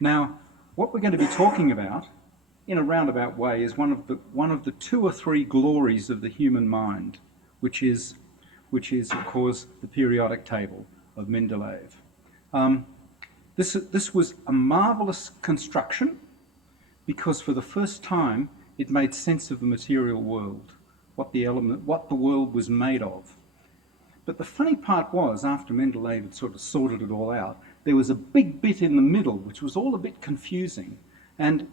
Now, what we're going to be talking about, in a roundabout way, is one of the two or three glories of the human mind, which is of course the periodic table of Mendeleev. This was a marvelous construction because for the first time it made sense of the material world, what the world was made of. But the funny part was, after Mendeleev had sort of sorted it all out, there was a big bit in the middle which was all a bit confusing and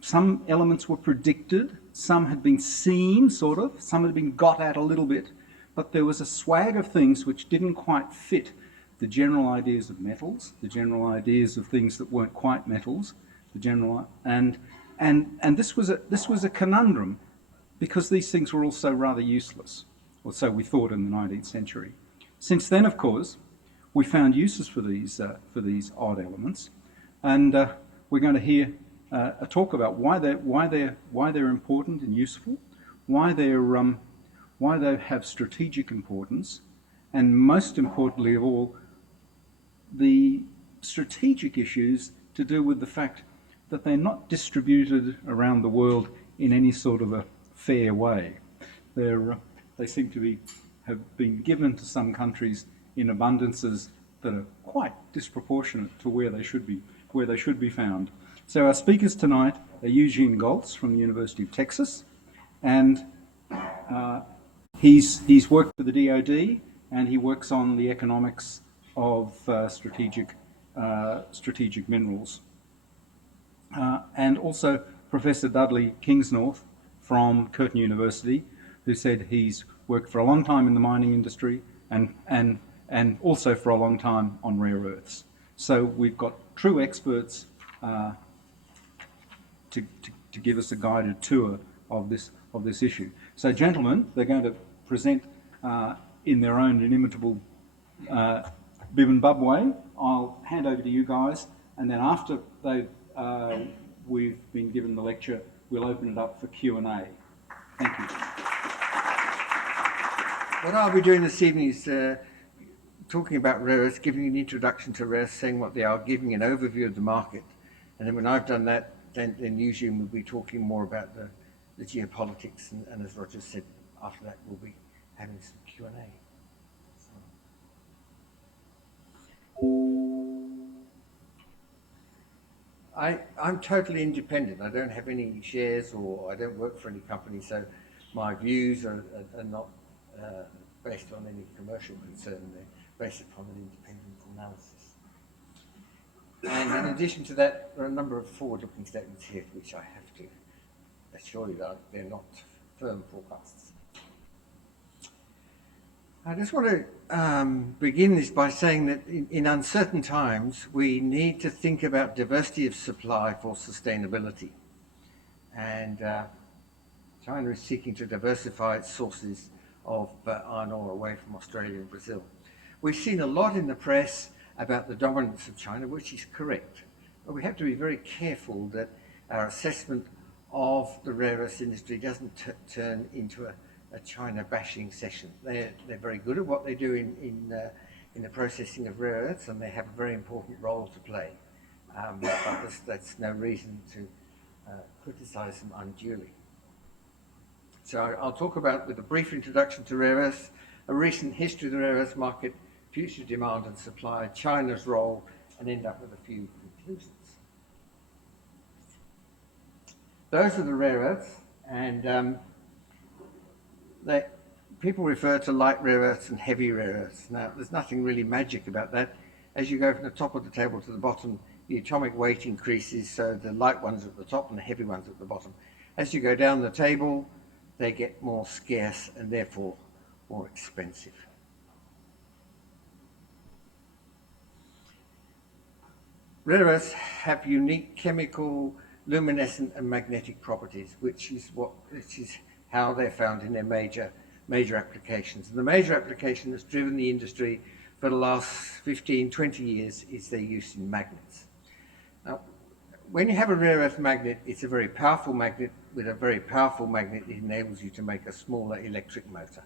some elements were predicted, some had been seen, sort of, some had been got at a little bit, but there was a swag of things which didn't quite fit the general ideas of metals, the general ideas of things that weren't quite metals, and this was a conundrum because these things were also rather useless, or so we thought in the 19th century. Since then, of course, we found uses for these odd elements, and we're going to hear a talk about why they're important and useful, why they have strategic importance, and most importantly of all, the strategic issues to do with the fact that they're not distributed around the world in any sort of a fair way. They seem to have been given to some countries in abundances that are quite disproportionate to where they should be found. So our speakers tonight are Eugene Goltz from the University of Texas, and he's worked for the DoD, and he works on the economics of strategic minerals. And also Professor Dudley Kingsnorth from Curtin University, who said he's worked for a long time in the mining industry and also for a long time on rare earths. So we've got true experts to give us a guided tour of this issue. So gentlemen, they're going to present in their own inimitable bib and bub way. I'll hand over to you guys, and then after we've been given the lecture, we'll open it up for Q&A. Thank you. What I'll be doing this evening is talking about rare earths, giving an introduction to rare earths, saying what they are, giving an overview of the market. And then when I've done that, then usually we'll be talking more about the geopolitics. And as Roger said, after that we'll be having some Q&A. I'm totally independent. I don't have any shares or I don't work for any company, so my views are not based on any commercial concern. They're based upon an independent analysis. And in addition to that, there are a number of forward-looking statements here, which I have to assure you that they're not firm forecasts. I just want to begin this by saying that in uncertain times, we need to think about diversity of supply for sustainability. And China is seeking to diversify its sources of iron ore away from Australia and Brazil. We've seen a lot in the press about the dominance of China, which is correct. But we have to be very careful that our assessment of the rare earths industry doesn't turn into a China bashing session. They're very good at what they do in the processing of rare earths, and they have a very important role to play. But that's no reason to criticize them unduly. So I'll talk about, with a brief introduction to rare earths, a recent history of the rare earths market, future demand and supply, China's role, and end up with a few conclusions. Those are the rare earths, and people refer to light rare earths and heavy rare earths. Now, there's nothing really magic about that. As you go from the top of the table to the bottom, the atomic weight increases, so the light ones are at the top and the heavy ones at the bottom. As you go down the table, they get more scarce and therefore more expensive. Rare earths have unique chemical, luminescent and magnetic properties, which is how they're found in their major applications. And the major application that's driven the industry for the last 15, 20 years is their use in magnets. Now, when you have a rare earth magnet, it's a very powerful magnet. With a very powerful magnet, it enables you to make a smaller electric motor.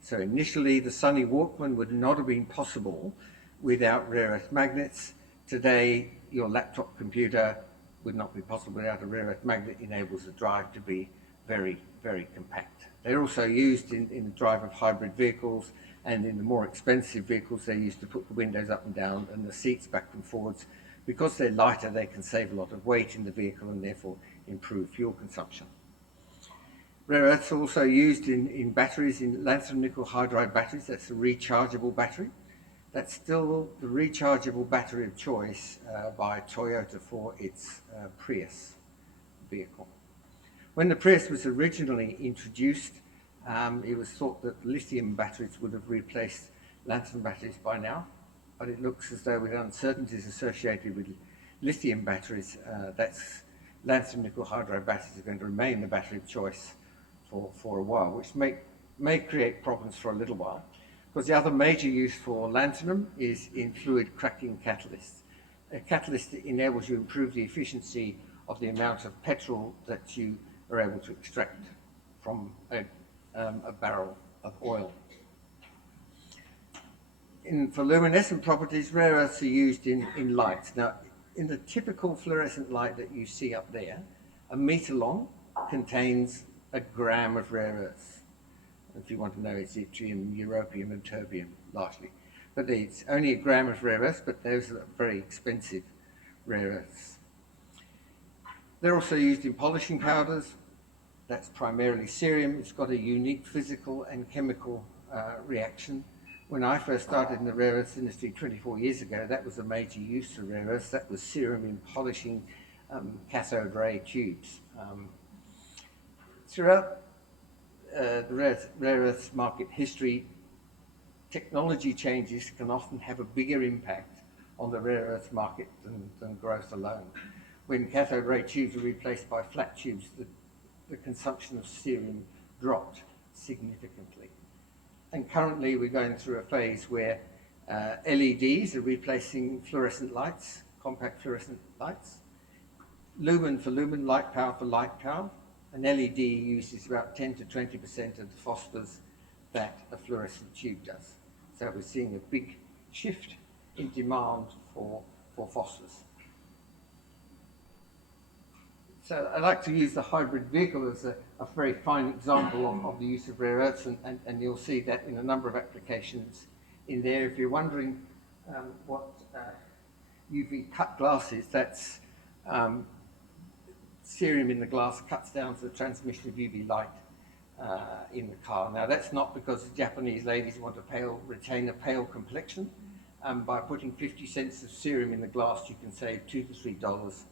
So initially, the Sunny Walkman would not have been possible without rare earth magnets, Today, your laptop computer would not be possible without a rare earth magnet. Enables the drive to be very, very compact. They're also used in the drive of hybrid vehicles, and in the more expensive vehicles, they're used to put the windows up and down and the seats back and forwards. Because they're lighter, they can save a lot of weight in the vehicle and therefore improve fuel consumption. Rare earths are also used in batteries, in lanthanum nickel hydride batteries. That's a rechargeable battery. That's still the rechargeable battery of choice by Toyota for its Prius vehicle. When the Prius was originally introduced, it was thought that lithium batteries would have replaced lanthanum batteries by now, but it looks as though with uncertainties associated with lithium batteries, that's lanthanum nickel hydride batteries are going to remain the battery of choice for a while, which may create problems for a little while. Because the other major use for lanthanum is in fluid cracking catalysts. A catalyst that enables you to improve the efficiency of the amount of petrol that you are able to extract from a barrel of oil. For luminescent properties, rare earths are used in lights. Now, in the typical fluorescent light that you see up there, a meter long contains a gram of rare earths. If you want to know, it's yttrium, europium, and terbium, largely. But it's only a gram of rare earths, but those are very expensive rare earths. They're also used in polishing powders. That's primarily cerium. It's got a unique physical and chemical reaction. When I first started in the rare earths industry 24 years ago, that was a major use for rare earths. That was cerium in polishing cathode ray tubes. Throughout the rare earths market history, technology changes can often have a bigger impact on the rare earth market than growth alone. When cathode ray tubes were replaced by flat tubes, the consumption of cerium dropped significantly. And currently we're going through a phase where LEDs are replacing fluorescent lights, compact fluorescent lights. Lumen for lumen, light power for light power. An LED uses about 10 to 20% of the phosphors that a fluorescent tube does. So we're seeing a big shift in demand for phosphors. So I like to use the hybrid vehicle as a very fine example of the use of rare earths, and you'll see that in a number of applications in there. If you're wondering what UV cut glass is, that's cerium in the glass cuts down to the transmission of UV light in the car. Now that's not because the Japanese ladies want to retain a pale complexion. By putting 50 cents of cerium in the glass, you can save $2 to $3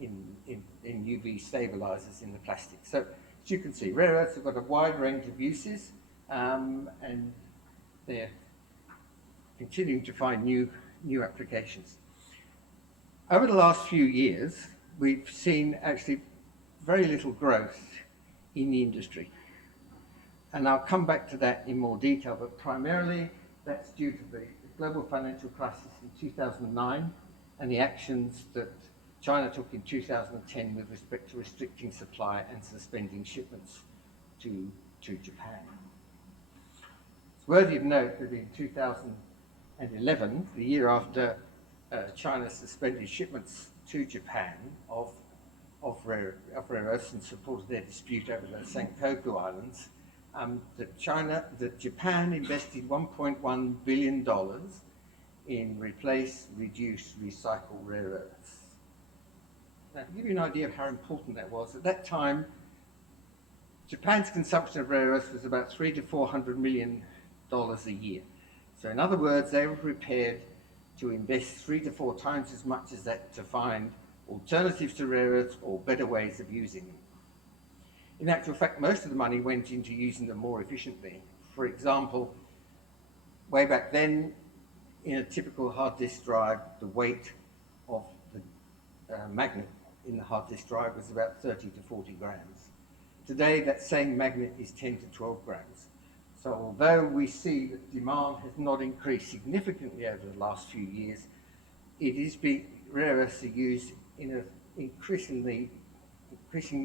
in UV stabilizers in the plastic. So as you can see, rare earths have got a wide range of uses, and they're continuing to find new applications. Over the last few years, we've seen actually very little growth in the industry. And I'll come back to that in more detail, but primarily that's due to the global financial crisis in 2009 and the actions that China took in 2010 with respect to restricting supply and suspending shipments to Japan. It's worthy of note that in 2011, the year after China suspended shipments to Japan of rare earths in support of their dispute over the Senkaku Islands, that Japan invested $1.1 billion in replace, reduce, recycle rare earths. Now, to give you an idea of how important that was, at that time, Japan's consumption of rare earths was about $300 to $400 million a year. So in other words, they were prepared to invest 3 to 4 times as much as that to find alternatives to rare earths or better ways of using them. In actual fact, most of the money went into using them more efficiently. For example, way back then, in a typical hard disk drive, the weight of the magnet in the hard disk drive was about 30 to 40 grams. Today, that same magnet is 10 to 12 grams. So although we see that demand has not increased significantly over the last few years, rare earths are used in an increasing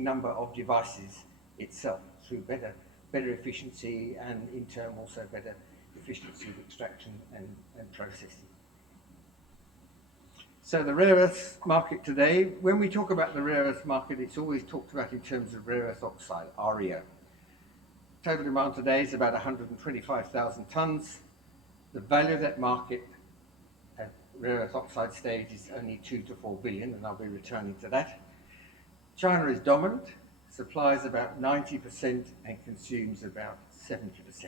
number of devices itself through better efficiency and in turn also better efficiency of extraction and processing. So the rare earths market today, when we talk about the rare earth market, it's always talked about in terms of rare earth oxide, REO. Total demand today is about 125,000 tons. The value of that market at rare earth oxide stage is only 2 to 4 billion, and I'll be returning to that. China is dominant, supplies about 90% and consumes about 70%.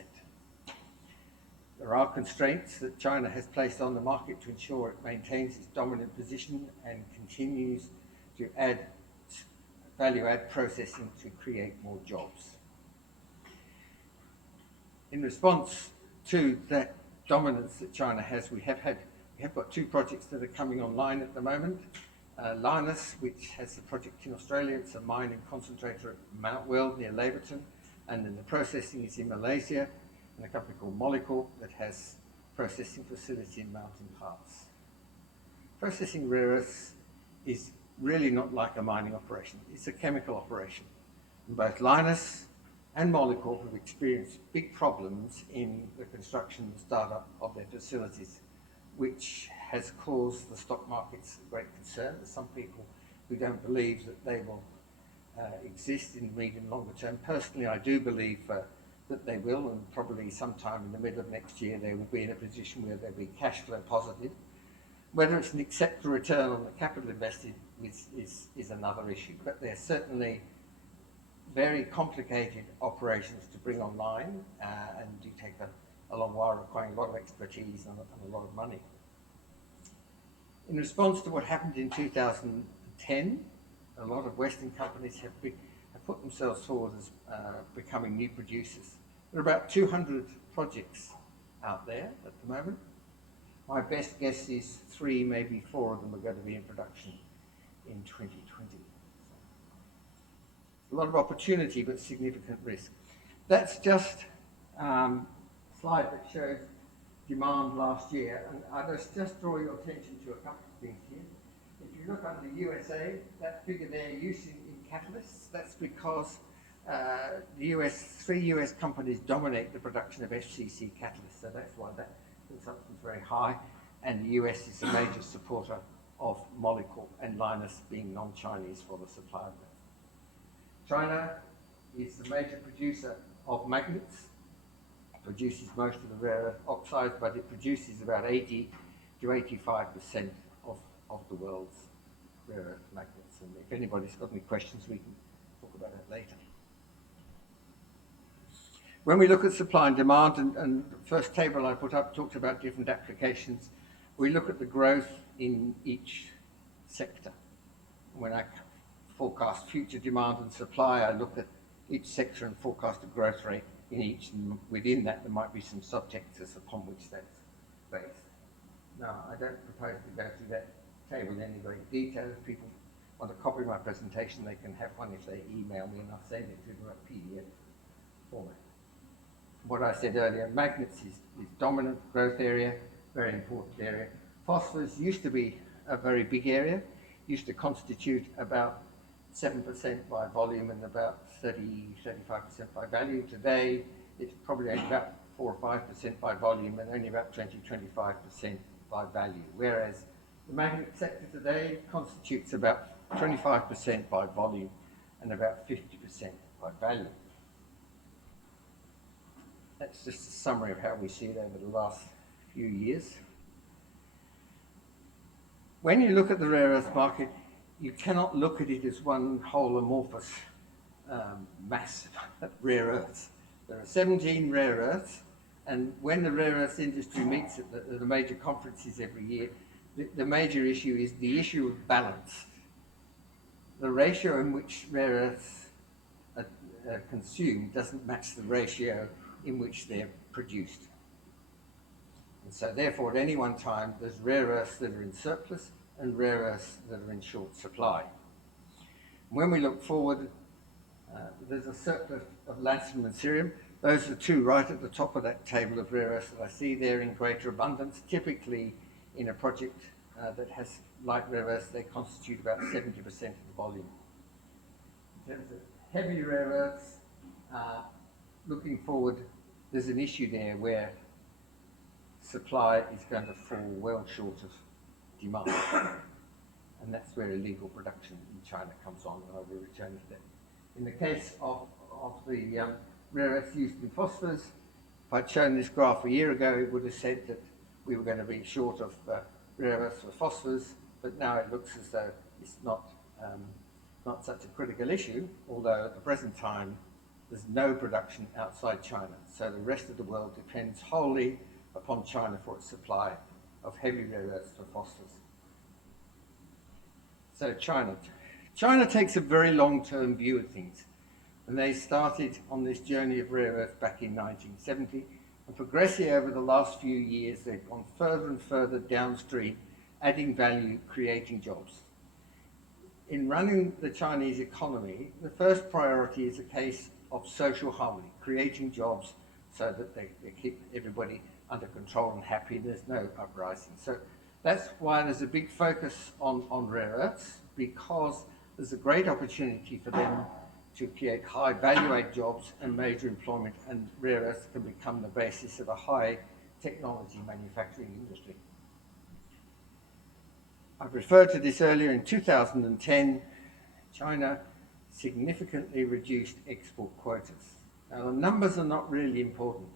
There are constraints that China has placed on the market to ensure it maintains its dominant position and continues to add value-add processing to create more jobs. In response to that dominance that China has, we have got 2 projects that are coming online at the moment. Lynas, which has a project in Australia, it's a mine and concentrator at Mount Weld near Laverton, and then the processing is in Malaysia, and a company called Molecule that has processing facility in Mountain Pass. Processing rare earths is really not like a mining operation, it's a chemical operation. And both Lynas and Molecule have experienced big problems in the construction and startup of their facilities, which has caused the stock markets great concern. There's some people who don't believe that they will exist in the medium and longer term. Personally, I do believe that they will, and probably sometime in the middle of next year they will be in a position where they'll be cash flow positive. Whether it's an acceptable return on the capital invested is another issue, but they're certainly very complicated operations to bring online and do take a long while, requiring a lot of expertise and a lot of money. In response to what happened in 2010, a lot of Western companies have put themselves forward as becoming new producers. There are about 200 projects out there at the moment. My best guess is 3, maybe 4 of them are going to be in production in 2020. A lot of opportunity, but significant risk. That's just a slide that shows demand last year, and I just draw your attention to a couple of things here. If you look under the USA, that figure there, use in catalysts, that's because the 3 US companies dominate the production of FCC catalysts, so that's why that consumption is very high, and the US is a major supporter of Molecule, and Lynas being non-Chinese for the supply of that. China is the major producer of magnets, produces most of the rare earth oxides, but it produces about 80 to 85% of the world's rare earth magnets. And if anybody's got any questions, we can talk about that later. When we look at supply and demand, and the first table I put up talked about different applications, we look at the growth in each sector. When I forecast future demand and supply, I look at each sector and forecast a growth rate in each, and within that there might be some subsectors upon which that's based. Now, I don't propose to go through that table in any great detail. If people want to copy my presentation, they can have one if they email me, and I'll send it to them in PDF format. What I said earlier, magnets is dominant growth area, very important area. Phosphors used to be a very big area, used to constitute about 7% by volume and about 30-35% by value. Today, it's probably only about 4 or 5% by volume and only about 20-25% by value. Whereas the magnet sector today constitutes about 25% by volume and about 50% by value. That's just a summary of how we see it over the last few years. When you look at the rare earth market, you cannot look at it as one whole amorphous mass of rare earths. There are 17 rare earths, and when the rare earths industry meets at the major conferences every year, the major issue is the issue of balance. The ratio in which rare earths are consumed doesn't match the ratio in which they're produced. And so therefore, at any one time, there's rare earths that are in surplus and rare earths that are in short supply. When we look forward, there's a surplus of lanthanum and cerium. Those are 2 right at the top of that table of rare earths that I see there in greater abundance. Typically, in a project that has light rare earths, they constitute about 70% of the volume. In terms of heavy rare earths, looking forward, there's an issue there where supply is going to fall well short of demand. and that's where illegal production in China comes on, and I will return to that. In the case of the rare earths used in phosphors, if I'd shown this graph a year ago, it would have said that we were going to be short of rare earths for phosphors, but now it looks as though it's not such a critical issue, although at the present time there's no production outside China. So the rest of the world depends wholly upon China for its supply of heavy rare earths for phosphors. So China takes a very long-term view of things, and they started on this journey of rare earths back in 1970, and progressively over the last few years they've gone further and further downstream, adding value, creating jobs. In running the Chinese economy, the first priority is a case of social harmony, creating jobs so that they keep everybody under control and happy, there's no uprising. So that's why there's a big focus on rare earths, because there's a great opportunity for them to create high value-add jobs and major employment, and rare earths can become the basis of a high technology manufacturing industry. I've referred to this earlier. In 2010, China significantly reduced export quotas. Now, the numbers are not really important,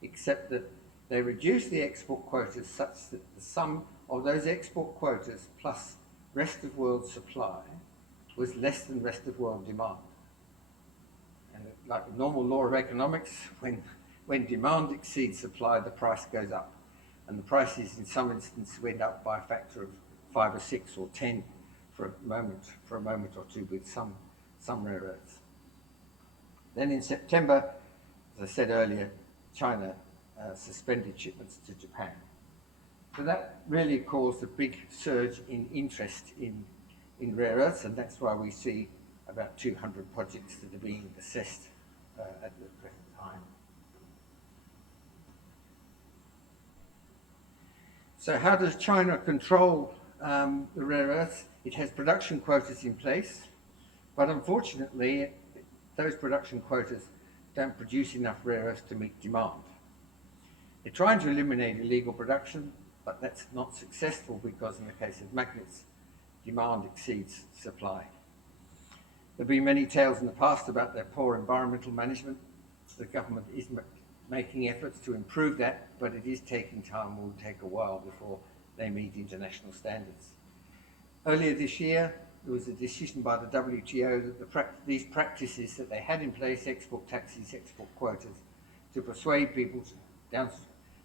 except that they reduced the export quotas such that the sum of those export quotas plus rest of world supply was less than rest of world demand. And like the normal law of economics, when demand exceeds supply, the price goes up. And the prices in some instances went up by a factor of 5 or 6 or 10 for a moment or two with some rare earths. Then in September, as I said earlier, China suspended shipments to Japan. So that really caused a big surge in interest in rare earths, and that's why we see about 200 projects that are being assessed at the present time. So how does China control the rare earths? It has production quotas in place, but unfortunately those production quotas don't produce enough rare earths to meet demand. They're trying to eliminate illegal production, but that's not successful because in the case of magnets, demand exceeds supply. There have been many tales in the past about their poor environmental management. The government is making efforts to improve that, but it is taking time, will take a while before they meet international standards. Earlier this year, there was a decision by the WTO that these practices that they had in place, export taxes, export quotas, to persuade people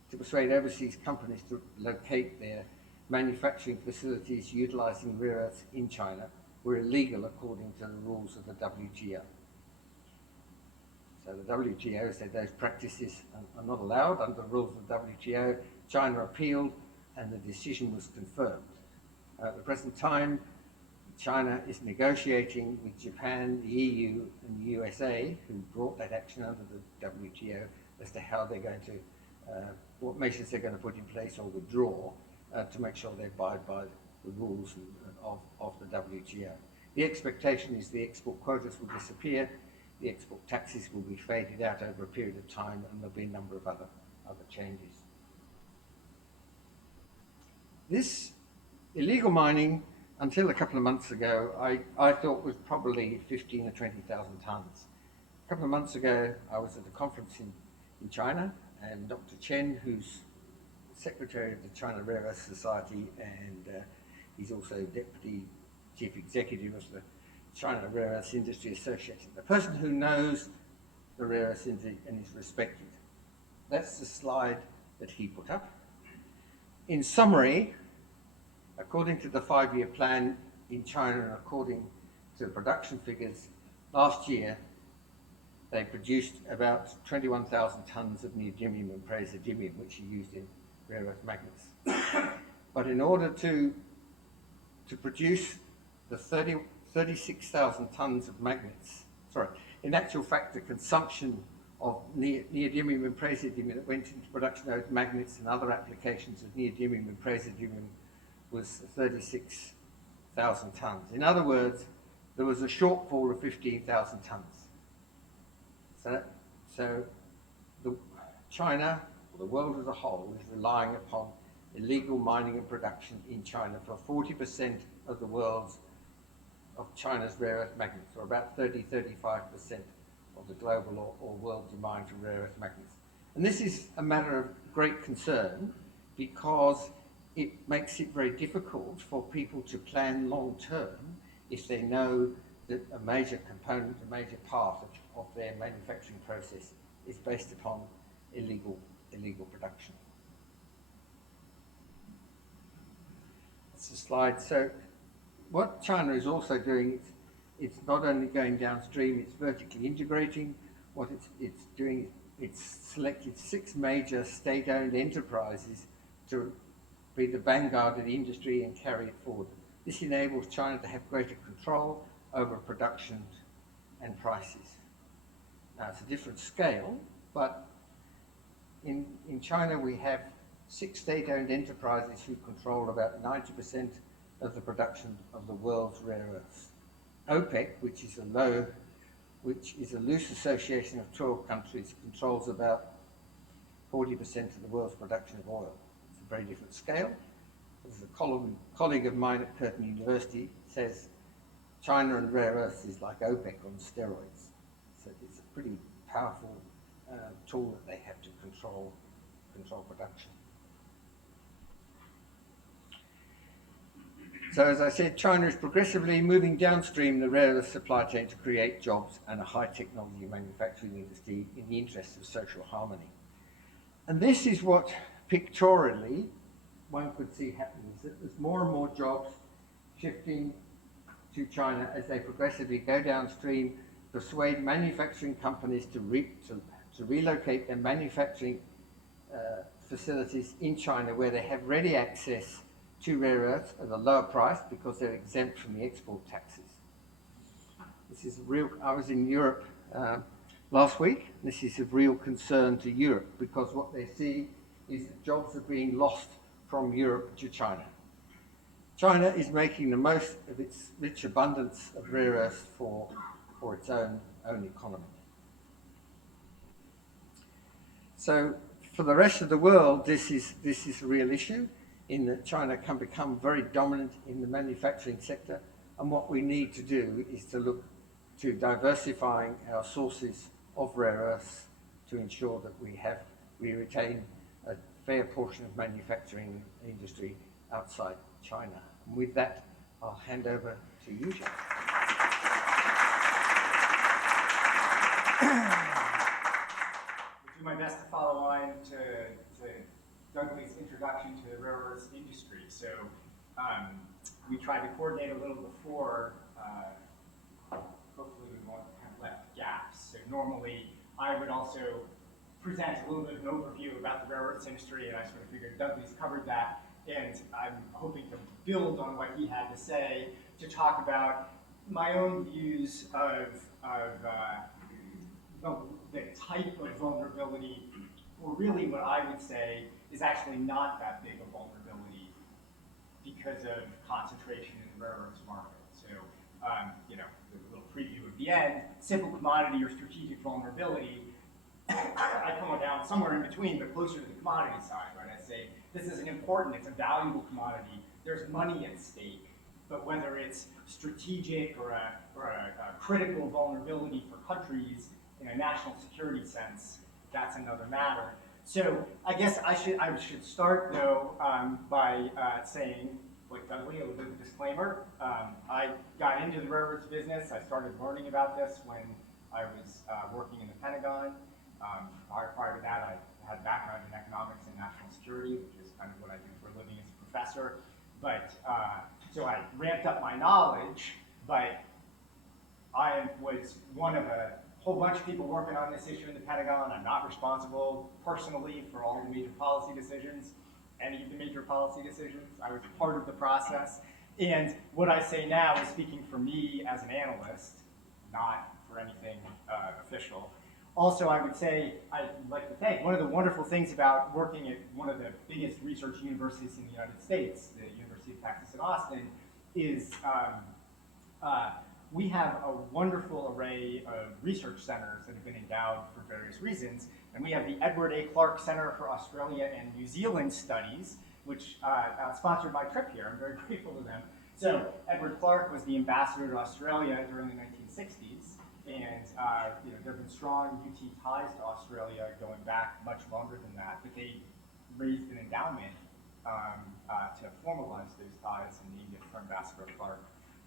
to persuade overseas companies to locate their manufacturing facilities utilizing rare earths in China, were illegal according to the rules of the WTO. So the WTO said those practices are not allowed under the rules of the WTO. China appealed and the decision was confirmed. At the present time, China is negotiating with Japan, the EU and the USA, who brought that action under the WTO, as to how they're going to, what measures they're going to put in place or withdraw to make sure they abide by the rules of the WTO. The expectation is the export quotas will disappear, the export taxes will be faded out over a period of time, and there'll be a number of other changes. This illegal mining, until a couple of months ago, I thought was probably 15 or 20,000 tons. A couple of months ago, I was at a conference in China, and Dr. Chen, who's secretary of the China Rare Earth Society, and he's also deputy chief executive of the China Rare Earth Industry Association, the person who knows the rare earth industry and is respected. That's the slide that he put up. In summary, according to the 5-year plan in China and according to the production figures, last year they produced about 21,000 tons of neodymium and praseodymium, which are used in rare earth magnets. But in order to produce the 36,000 tons of magnets, in actual fact the consumption of neodymium and praseodymium that went into production of magnets and other applications of neodymium and praseodymium was 36,000 tons. In other words, there was a shortfall of 15,000 tons. So China, or the world as a whole, is relying upon illegal mining and production in China for 40% of of China's rare earth magnets, or about 35% of the global or world demand for rare earth magnets. And this is a matter of great concern because it makes it very difficult for people to plan long term if they know that a major component, a major part of their manufacturing process is based upon illegal production. That's a slide. So what China is also doing, it's not only going downstream, it's vertically integrating. What it's doing, it's selected 6 major state-owned enterprises to be the vanguard of the industry and carry it forward. This enables China to have greater control over production and prices. Now, it's a different scale, but in China we have 6 state-owned enterprises who control about 90% of the production of the world's rare earths. OPEC, which is a loose association of 12 countries, controls about 40% of the world's production of oil. It's a very different scale. As a colleague of mine at Curtin University says, China and rare earths is like OPEC on steroids. So it's a pretty powerful tool that they have to control production. So as I said, China is progressively moving downstream the rare earth supply chain to create jobs and a high technology manufacturing industry in the interest of social harmony. And this is what pictorially one could see happening, is that there's more and more jobs shifting to China as they progressively go downstream, persuade manufacturing companies to relocate their manufacturing facilities in China where they have ready access to rare earths at a lower price because they're exempt from the export taxes. This is real. I was in Europe last week. This is of real concern to Europe because what they see is that jobs are being lost from Europe to China. China is making the most of its rich abundance of rare earths for its own economy. So for the rest of the world, this is a real issue in that China can become very dominant in the manufacturing sector, and what we need to do is to look to diversifying our sources of rare earths to ensure that we retain a fair portion of manufacturing industry outside China. And with that, I'll hand over to you, Jack. I'll do my best to follow on to Douglas' introduction to the rare earths industry. So we tried to coordinate a little before. Hopefully we won't have left gaps. So normally I would also present a little bit of an overview about the rare earths industry, and I sort of figured Douglas covered that, and I'm hoping to build on what he had to say to talk about my own views of the type of vulnerability, or really what I would say is actually not that big a vulnerability because of concentration in the rare earths market. So, a little preview of the end, simple commodity or strategic vulnerability, I come down somewhere in between, but closer to the commodity side, right? I say, this is an important, it's a valuable commodity, there's money at stake, but whether it's strategic or a critical vulnerability for countries in a national security sense, that's another matter. So I guess I should start though by saying, like Douglas, a little bit of a disclaimer. I got into the rare earths business. I started learning about this when I was working in the Pentagon. Prior to that, I had a background in economics and national security, which is kind of what I do for a living as a professor. But so I ramped up my knowledge, but I was one of a whole bunch of people working on this issue in the Pentagon. I'm not responsible personally for all the major policy decisions, any of the major policy decisions. I was part of the process. And what I say now is speaking for me as an analyst, not for anything official. Also, I would say, I'd like to thank one of the wonderful things about working at one of the biggest research universities in the United States, the University of Texas at Austin, is we have a wonderful array of research centers that have been endowed for various reasons. And we have the Edward A. Clark Center for Australia and New Zealand Studies, which sponsored my trip here. I'm very grateful to them. So Edward Clark was the ambassador to Australia during the 1960s, and there have been strong UT ties to Australia going back much longer than that, but they raised an endowment to formalize those ties and named it for Ambassador Clark,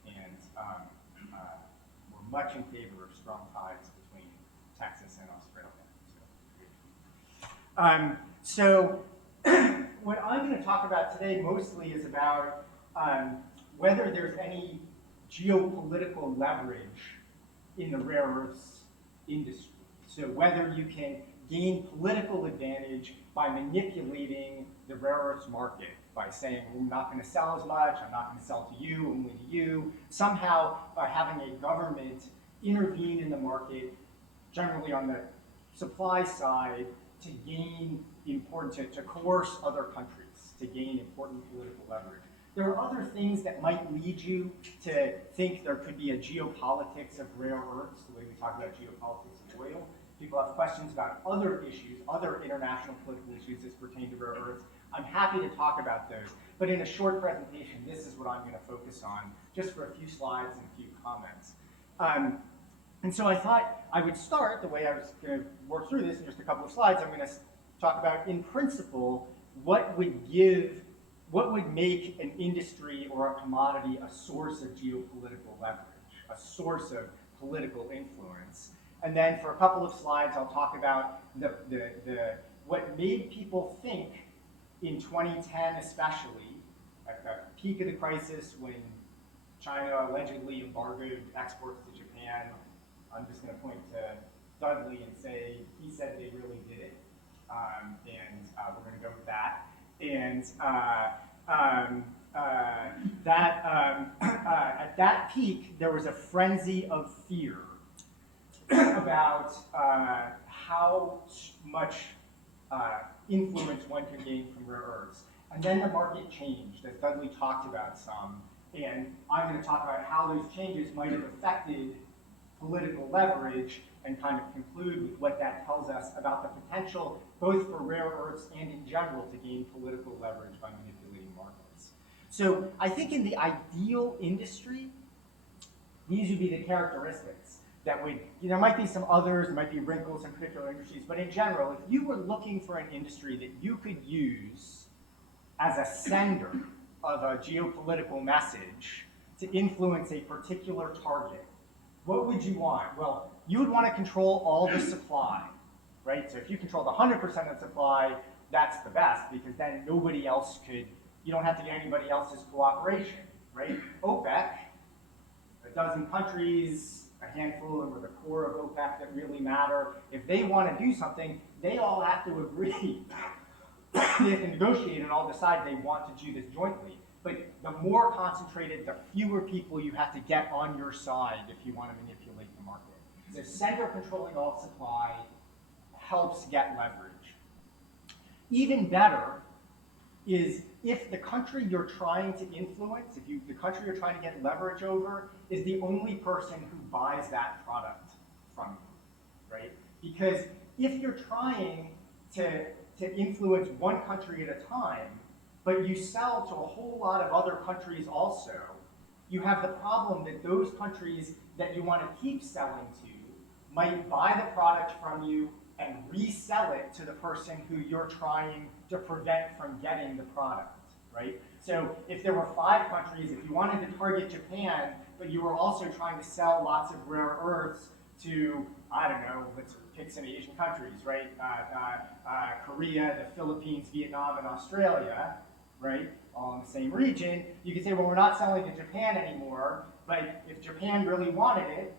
and were much in favor of strong ties between Texas and Australia. So what I'm going to talk about today mostly is about whether there's any geopolitical leverage in the rare earths industry. So whether you can gain political advantage by manipulating the rare earths market, by saying, well, we're not going to sell as much, I'm not going to sell to you, only to you. Somehow, by having a government intervene in the market, generally on the supply side, to gain to coerce other countries, to gain important political leverage. There are other things that might lead you to think there could be a geopolitics of rare earths, the way we talk about geopolitics of oil. People have questions about other issues, other international political issues that pertain to rare earths. I'm happy to talk about those, but in a short presentation, this is what I'm going to focus on, just for a few slides and a few comments. And so I thought I would start, the way I was going to work through this in just a couple of slides, I'm going to talk about, in principle, what would make an industry or a commodity a source of geopolitical leverage, a source of political influence. And then for a couple of slides, I'll talk about what made people think in 2010 especially, at the peak of the crisis when China allegedly embargoed exports to Japan. I'm just going to point to Dudley and say he said they really did it, and we're going to go with that. And at that peak, there was a frenzy of fear about how much influence one could gain from rare earths. And then the market changed, as Dudley talked about some, and I'm going to talk about how those changes might have affected political leverage and kind of conclude with what that tells us about the potential, both for rare earths and in general, to gain political leverage by manipulating markets. So I think in the ideal industry, these would be the characteristics that would, there might be some others, there might be wrinkles in particular industries, but in general, if you were looking for an industry that you could use as a sender of a geopolitical message to influence a particular target, what would you want? Well, you would want to control all the supply, right? So if you controlled 100% of the supply, that's the best, because then nobody else could, you don't have to get anybody else's cooperation, right? OPEC, a dozen countries, a handful of them are the core of OPEC that really matter. If they want to do something, they all have to agree. They have to negotiate and all decide they want to do this jointly. But the more concentrated, the fewer people you have to get on your side if you want to manipulate the market. The center controlling all supply helps get leverage. Even better is if the country you're trying to influence, the country you're trying to get leverage over, is the only person who buys that product from you, right? Because if you're trying to influence one country at a time, but you sell to a whole lot of other countries also, you have the problem that those countries that you want to keep selling to might buy the product from you and resell it to the person who you're trying to prevent from getting the product, right? So if there were 5 countries, if you wanted to target Japan, but you were also trying to sell lots of rare earths to, I don't know, let's pick some Asian countries, right? Korea, the Philippines, Vietnam, and Australia, right? All in the same region. You could say, well, we're not selling to Japan anymore, but if Japan really wanted it,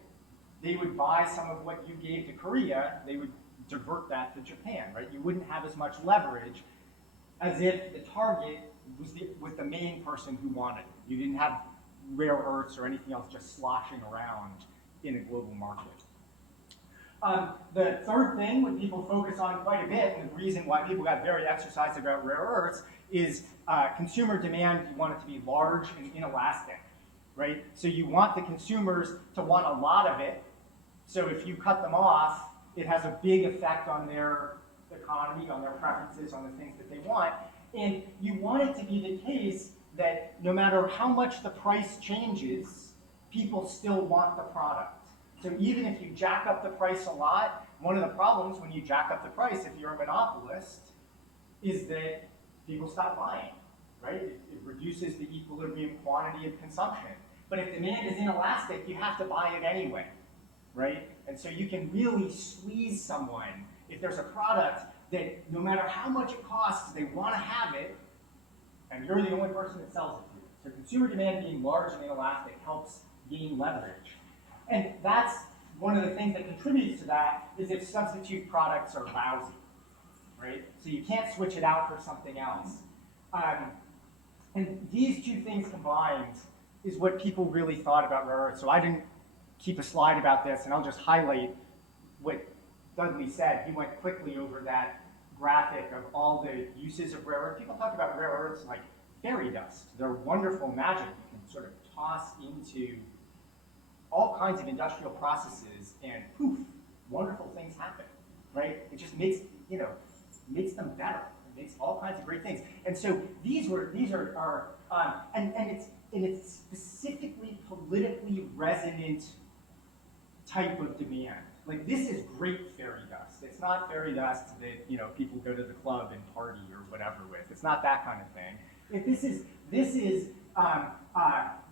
they would buy some of what you gave to Korea, they would divert that to Japan, right? You wouldn't have as much leverage as if the target was the main person who wanted it. You didn't have rare earths or anything else just sloshing around in a global market. The third thing that people focus on quite a bit, and the reason why people got very exercised about rare earths, is consumer demand. You want it to be large and inelastic, right? So you want the consumers to want a lot of it. So if you cut them off, it has a big effect on their economy, on their preferences, on the things that they want. And you want it to be the case that no matter how much the price changes, people still want the product. So even if you jack up the price a lot, one of the problems when you jack up the price, if you're a monopolist, is that people stop buying, right? It reduces the equilibrium quantity of consumption. But if demand is inelastic, you have to buy it anyway, right? And so you can really squeeze someone if there's a product that no matter how much it costs, they want to have it, and you're the only person that sells it to you. So consumer demand being large and inelastic helps gain leverage. And that's one of the things that contributes to that is if substitute products are lousy, right? So you can't switch it out for something else. And these two things combined is what people really thought about rare earths. So I didn't keep a slide about this, and I'll just highlight what Dudley said. He went quickly over that graphic of all the uses of rare earths. People talk about rare earths like fairy dust. They're wonderful magic you can sort of toss into all kinds of industrial processes, and poof, wonderful things happen, right? It just makes, makes them better. It makes all kinds of great things. And so these are it's specifically politically resonant type of demand. Like, this is great fairy dust. It's not fairy dust that people go to the club and party or whatever with. It's not that kind of thing. This is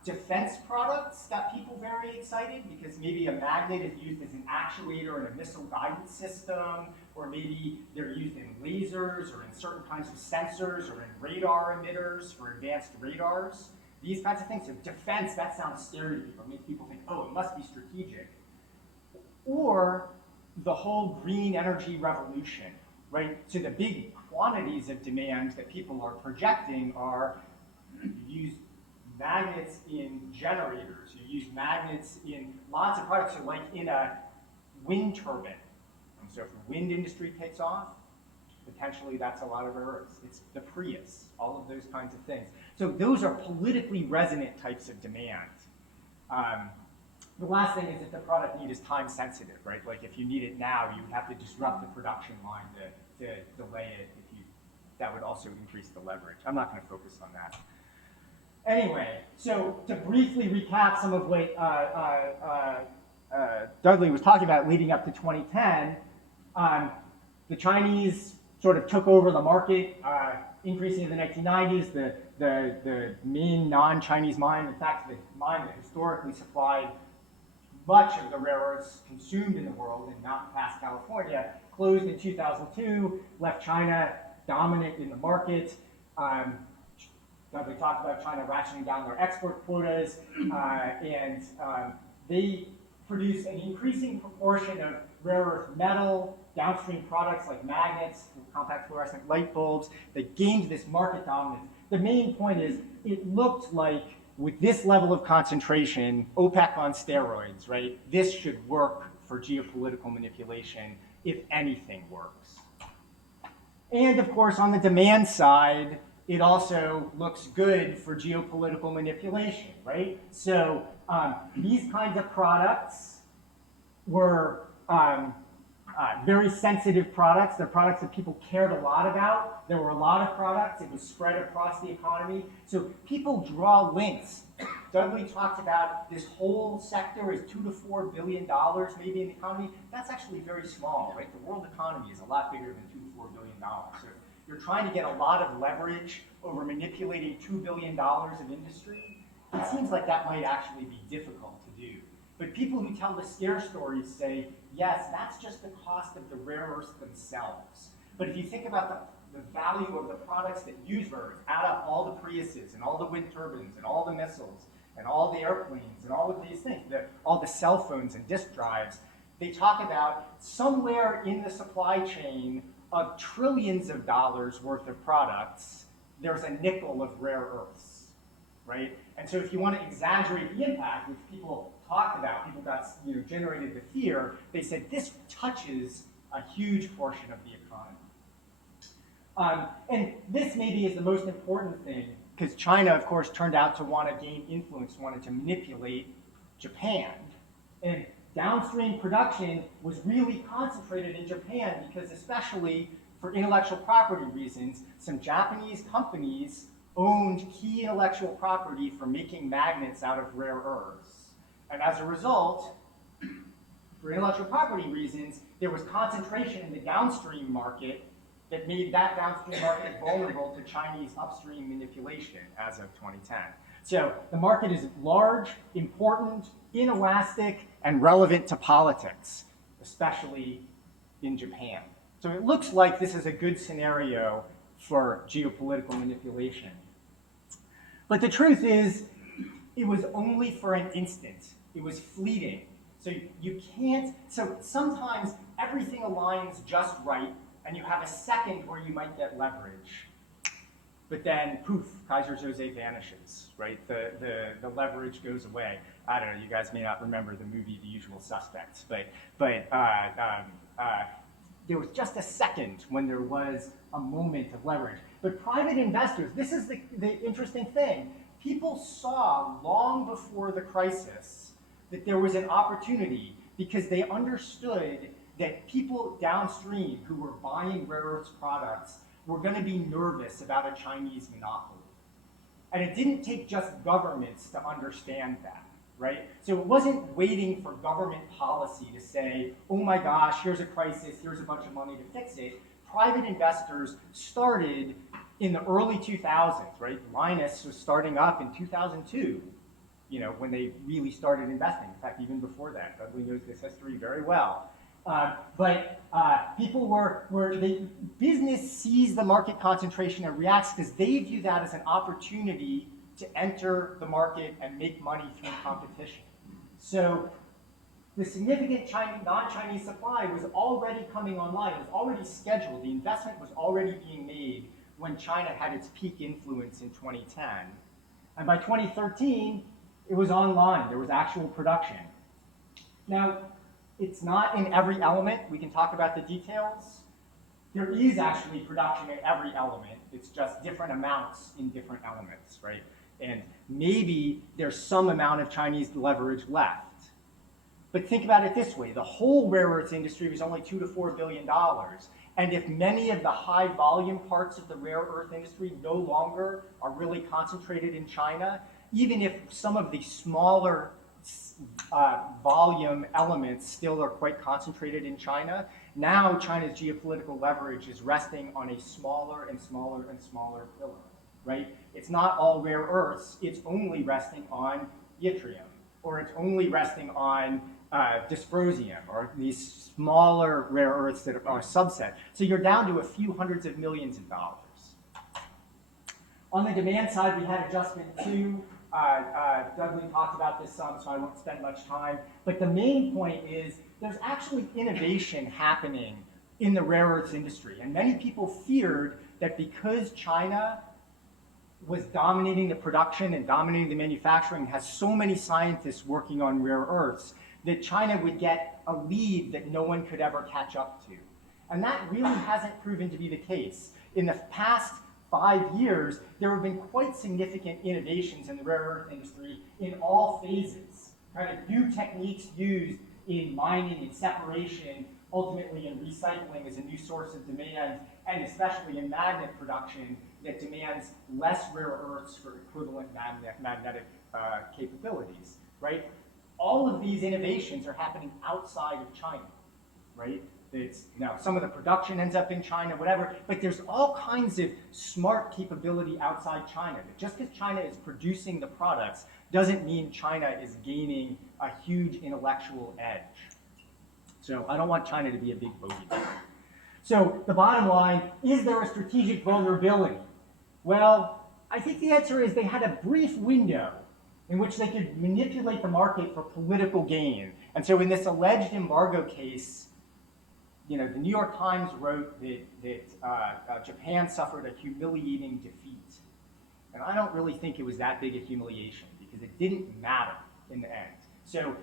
defense products got people very excited because maybe a magnet is used as an actuator in a missile guidance system, or maybe they're used in lasers or in certain kinds of sensors or in radar emitters for advanced radars. These kinds of things. So defense, that sounds scary to people. It makes people think, oh, it must be strategic. Or the whole green energy revolution, right? So the big quantities of demand that people are projecting are, you use magnets in generators, you use magnets in lots of products. So like in a wind turbine. And so if the wind industry takes off, potentially that's a lot of rare earths. It's the Prius, all of those kinds of things. So those are politically resonant types of demand. The last thing is that the product need is time sensitive, right? Like if you need it now, you would have to disrupt the production line to delay it. That would also increase the leverage. I'm not going to focus on that. Anyway, so to briefly recap some of what Dudley was talking about leading up to 2010, the Chinese sort of took over the market, increasing in the 1990s. The main non-Chinese mine, in fact, the mine that historically supplied much of the rare earths consumed in the world in Mountain Pass, California, closed in 2002, left China dominant in the market. We talked about China rationing down their export quotas, and they produce an increasing proportion of rare earth metal, downstream products like magnets, compact fluorescent light bulbs, that gained this market dominance. The main point is, it looked like with this level of concentration, OPEC on steroids, right? This should work for geopolitical manipulation if anything works. And of course, on the demand side, it also looks good for geopolitical manipulation, right? So these kinds of products were very sensitive products. They're products that people cared a lot about. There were a lot of products. It was spread across the economy. So people draw links. Dudley talked about this whole sector is $2 to $4 billion maybe in the economy. That's actually very small, right? The world economy is a lot bigger than $2 to $4 billion. So you're trying to get a lot of leverage over manipulating $2 billion of industry. It seems like that might actually be difficult to do. But people who tell the scare stories say, yes, that's just the cost of the rare earths themselves. But if you think about the value of the products that use rare earths, add up all the Priuses and all the wind turbines and all the missiles and all the airplanes and all of these things, all the cell phones and disk drives, they talk about somewhere in the supply chain of trillions of dollars worth of products, there's a nickel of rare earths, right? And so if you want to exaggerate the impact, which people talked about, people got generated the fear, they said this touches a huge portion of the economy. And this maybe is the most important thing, because China, of course, turned out to want to gain influence, wanted to manipulate Japan. And downstream production was really concentrated in Japan because especially for intellectual property reasons, some Japanese companies owned key intellectual property for making magnets out of rare earths. And as a result, for intellectual property reasons, there was concentration in the downstream market that made that downstream market vulnerable to Chinese upstream manipulation as of 2010. So the market is large, important, inelastic, and relevant to politics, especially in Japan. So it looks like this is a good scenario for geopolitical manipulation. But the truth is, it was only for an instant. It was fleeting. So you can't, so sometimes everything aligns just right, and you have a second where you might get leverage. But then, poof, Kaiser Jose vanishes, right? The leverage goes away. I don't know, you guys may not remember the movie The Usual Suspects, but there was just a second when there was a moment of leverage. But private investors, this is the interesting thing. People saw long before the crisis that there was an opportunity because they understood that people downstream who were buying rare earths products were going to be nervous about a Chinese monopoly. And it didn't take just governments to understand that, right? So it wasn't waiting for government policy to say, oh my gosh, here's a crisis, here's a bunch of money to fix it. Private investors started in the early 2000s, right? Linus was starting up in 2002, you know, when they really started investing. In fact, even before that, Dudley knows this history very well. People business sees the market concentration and reacts because they view that as an opportunity to enter the market and make money through competition. So the significant non-Chinese supply was already coming online. It was already scheduled. The investment was already being made when China had its peak influence in 2010. And by 2013, it was online. There was actual production. Now, it's not in every element. We can talk about the details. There is actually production in every element. It's just different amounts in different elements, right? And maybe there's some amount of Chinese leverage left. But think about it this way. The whole rare earths industry was only $2 to $4 billion. And if many of the high volume parts of the rare earth industry no longer are really concentrated in China, even if some of the smaller volume elements still are quite concentrated in China, now China's geopolitical leverage is resting on a smaller and smaller and smaller pillar, right? It's not all rare earths, it's only resting on yttrium, or it's only resting on dysprosium, or these smaller rare earths that are a subset. So you're down to a few hundreds of millions of dollars. On the demand side, we had adjustment too. Dudley talked about this some, so I won't spend much time. But the main point is there's actually innovation happening in the rare earths industry. And many people feared that because China was dominating the production and dominating the manufacturing, has so many scientists working on rare earths, that China would get a lead that no one could ever catch up to. And that really hasn't proven to be the case. In the past 5 years, there have been quite significant innovations in the rare earth industry in all phases. Kind of new techniques used in mining and separation, ultimately in recycling as a new source of demand, and especially in magnet production that demands less rare earths for equivalent magnetic capabilities, right? All of these innovations are happening outside of China, right? Now, some of the production ends up in China, whatever, but there's all kinds of smart capability outside China. That just because China is producing the products doesn't mean China is gaining a huge intellectual edge. So I don't want China to be a big bogeyman. So the bottom line, is there a strategic vulnerability? Well, I think the answer is they had a brief window in which they could manipulate the market for political gain. And so in this alleged embargo case, you know, the New York Times wrote that Japan suffered a humiliating defeat. And I don't really think it was that big a humiliation because it didn't matter in the end. So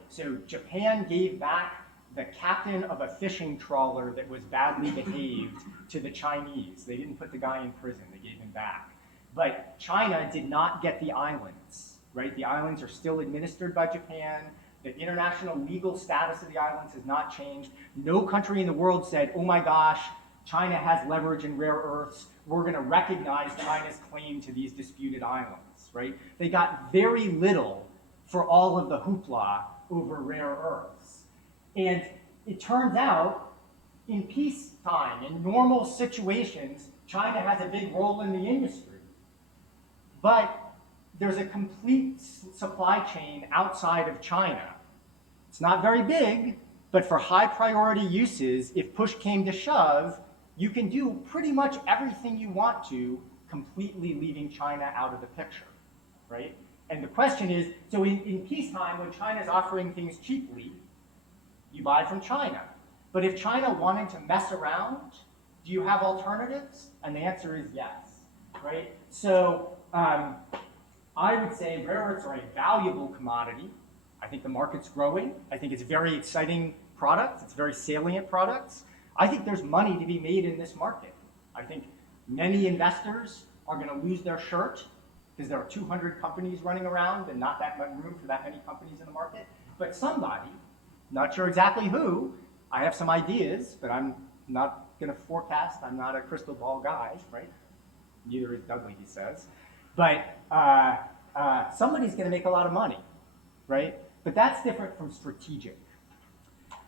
Japan gave back the captain of a fishing trawler that was badly behaved to the Chinese. They didn't put the guy in prison, they gave him back. But China did not get the islands, right? The islands are still administered by Japan. The international legal status of the islands has not changed. No country in the world said, oh my gosh, China has leverage in rare earths. We're going to recognize China's claim to these disputed islands, right? They got very little for all of the hoopla over rare earths. And it turns out, in peacetime, in normal situations, China has a big role in the industry. But there's a complete supply chain outside of China. It's not very big, but for high priority uses, if push came to shove, you can do pretty much everything you want to, completely leaving China out of the picture, right? And the question is, so in peacetime, when China's offering things cheaply, you buy from China. But if China wanted to mess around, do you have alternatives? And the answer is yes, right? So I would say rare earths are a valuable commodity. I think the market's growing. I think it's a very exciting product. It's very salient products. I think there's money to be made in this market. I think many investors are going to lose their shirt because there are 200 companies running around and not that much room for that many companies in the market. But somebody, not sure exactly who, I have some ideas, but I'm not going to forecast. I'm not a crystal ball guy, right? Neither is Dudley, he says. But somebody's going to make a lot of money, right? But that's different from strategic.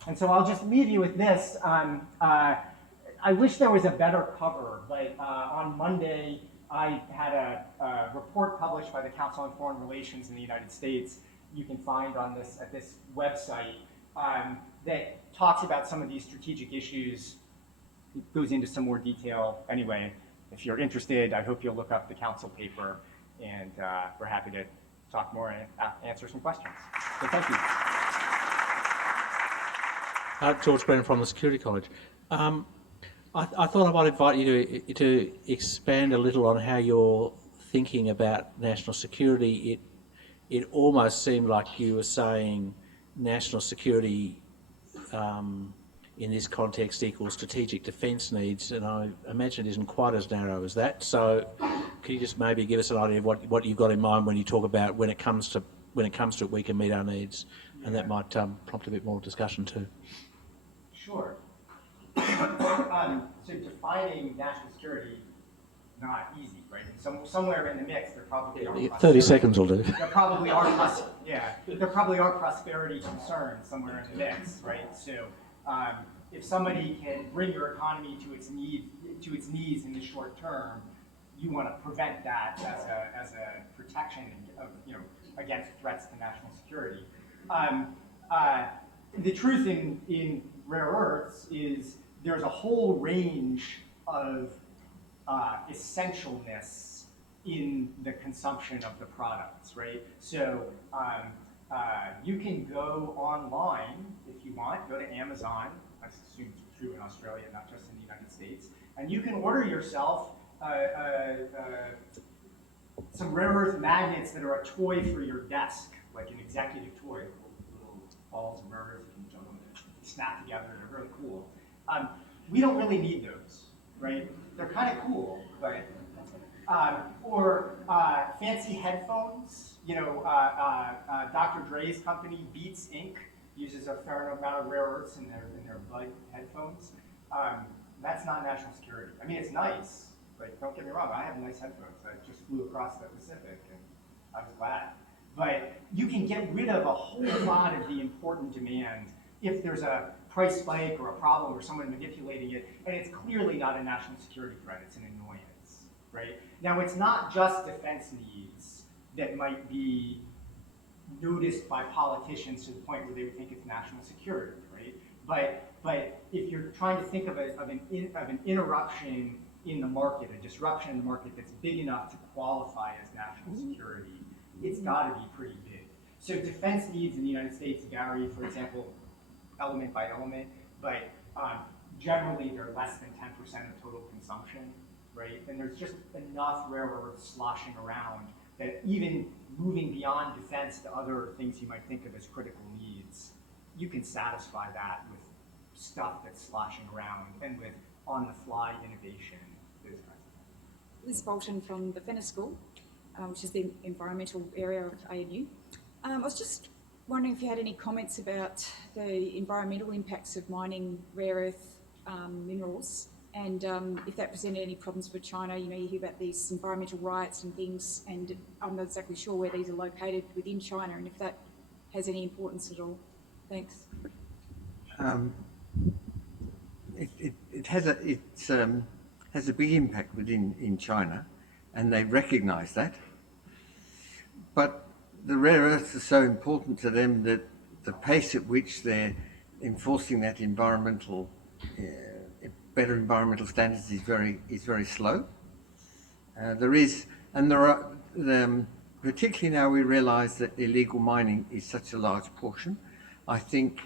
And so I'll just leave you with this. I wish there was a better cover, but on Monday, I had a report published by the Council on Foreign Relations in the United States. You can find on this at this website that talks about some of these strategic issues. It goes into some more detail. Anyway, if you're interested, I hope you'll look up the Council paper, and we're happy to talk more and answer some questions. So thank you. George Brennan from the Security College. I thought I might invite you to expand a little on how you're thinking about national security. It almost seemed like you were saying national security in this context equals strategic defence needs, and I imagine it isn't quite as narrow as that. So, can you just maybe give us an idea of what you've got in mind when you talk about when it comes to it, we can meet our needs, and that might prompt a bit more discussion too. Sure. So defining national security, not easy, right? Somewhere in the mix, there probably are 30 seconds will do. There probably are prosperity concerns somewhere in the mix, right? So if somebody can bring your economy to its knees in the short term, you want to prevent that as a protection of, against threats to national security. The truth in rare earths is there's a whole range of essentialness in the consumption of the products, right? So you can go online if you want, go to Amazon. I assume it's true in Australia, not just in the United States. And you can order yourself some rare earth magnets that are a toy for your desk, like an executive toy, little balls of rare earth you can jump on and snap together. They're really cool. We don't really need those, right? They're kind of cool, but or fancy headphones. Dr. Dre's company, Beats Inc., uses a fair amount of rare earths in their Bud headphones. That's not national security. I mean, it's nice. Like, don't get me wrong, I have nice headphones. I just flew across the Pacific, and I was glad. But you can get rid of a whole lot of the important demand if there's a price spike or a problem or someone manipulating it, and it's clearly not a national security threat, it's an annoyance, right? Now, it's not just defense needs that might be noticed by politicians to the point where they would think it's national security, right? But if you're trying to think of an interruption in the market, a disruption in the market that's big enough to qualify as national security, it's got to be pretty big. So defense needs in the United States vary, for example, element by element, but generally they're less than 10% of total consumption, right? And there's just enough rare earths sloshing around that even moving beyond defense to other things you might think of as critical needs, you can satisfy that with stuff that's sloshing around and with on-the-fly innovation, those kinds of things. Liz Bolton from the Fenner School, which is the environmental area of ANU. I was just wondering if you had any comments about the environmental impacts of mining rare earth minerals and if that presented any problems for China. You know, you hear about these environmental riots and things, and I'm not exactly sure where these are located within China, and if that has any importance at all. Thanks. It has a big impact in China, and they recognise that. But the rare earths are so important to them that the pace at which they're enforcing that better environmental standards is very slow. Particularly now we realise that illegal mining is such a large portion. I think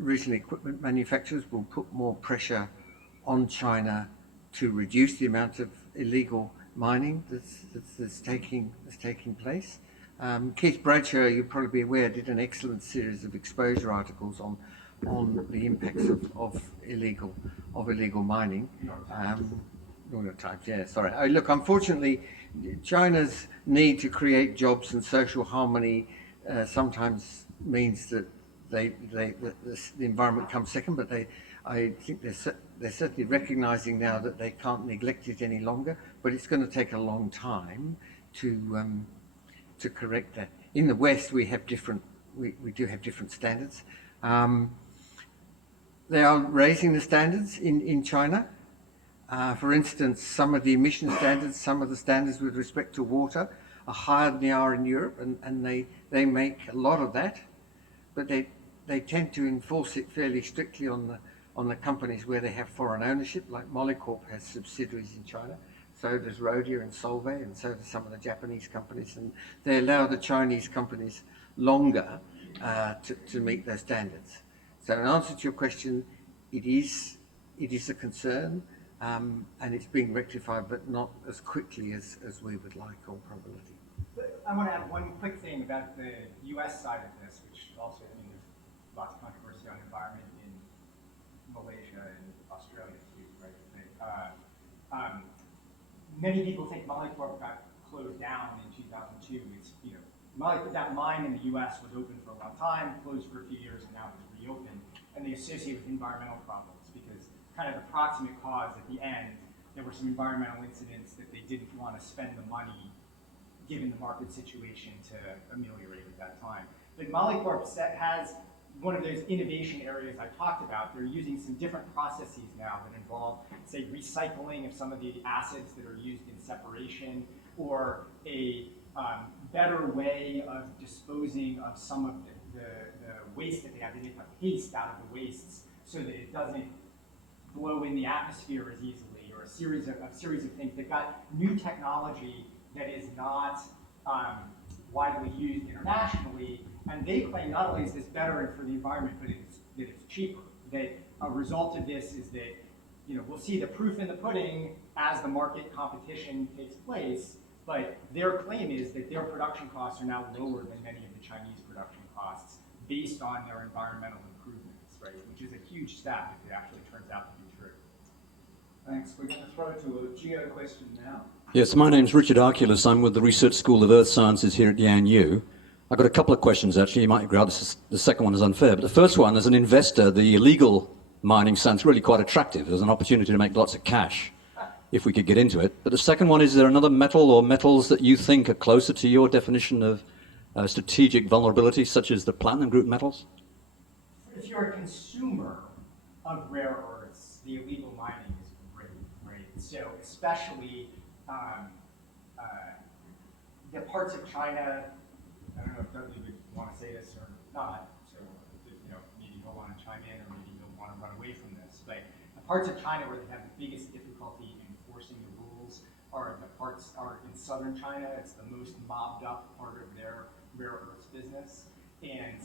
original equipment manufacturers will put more pressure on China to reduce the amount of illegal mining that's taking place. Keith Bradshaw, you'll probably be aware, did an excellent series of exposure articles on the impacts of illegal mining. New York Times, yeah, sorry. Oh, look, unfortunately, China's need to create jobs and social harmony sometimes means that the environment comes second, but I think they're certainly recognising now that they can't neglect it any longer. But it's going to take a long time to correct that. In the West, we do have different standards. They are raising the standards in China. For instance, some of the emission standards, some of the standards with respect to water are higher than they are in Europe, and they make a lot of that, but they tend to enforce it fairly strictly on the companies where they have foreign ownership, like Molycorp has subsidiaries in China, so does Rhodia and Solvay, and so do some of the Japanese companies, and they allow the Chinese companies longer to meet those standards. So in answer to your question, it is a concern, and it's being rectified, but not as quickly as we would like, or probability. But I want to add one quick thing about the U.S. side of this, which also, I mean, there's lots of controversy on environment in Malaysia and Australia too, right? Many people think Molycorp got closed down in 2002. It's, you know, that mine in the U.S. was open for a long time, closed for a few years, and now it's reopened. And they associate with environmental problems because kind of the proximate cause at the end, there were some environmental incidents that they didn't want to spend the money, given the market situation, to ameliorate at that time. But Molycorp has one of those innovation areas I talked about. They're using some different processes now that involve, say, recycling of some of the acids that are used in separation, or a better way of disposing of some of the waste that they have. They make a paste out of the wastes so that it doesn't blow in the atmosphere as easily, or a series of things. They've got new technology that is not widely used internationally, and they claim not only is this better for the environment, but that it's cheaper. That a result of this is that, you know, we'll see the proof in the pudding as the market competition takes place, but their claim is that their production costs are now lower than many of the Chinese production costs based on their environmental improvements, right? Which is a huge step if it actually turns out to be true. Thanks. We're going to throw to a geo question now. Yes, my name's Richard Arculus. I'm with the Research School of Earth Sciences here at the ANU. I've got a couple of questions, actually. You might regard the second one as unfair, but the first one, as an investor, the illegal mining sounds really quite attractive. There's an opportunity to make lots of cash if we could get into it. But the second one, is there another metal or metals that you think are closer to your definition of strategic vulnerability, such as the platinum group metals? If you're a consumer of rare earths, the illegal mining is great, right? So especially the parts of China, I don't know if Dudley would want to say this or not, so, you know, maybe he'll want to chime in, or maybe he'll want to run away from this, but the parts of China where they have the biggest difficulty in enforcing the rules are in southern China. It's the most mobbed up part of their rare earths business, and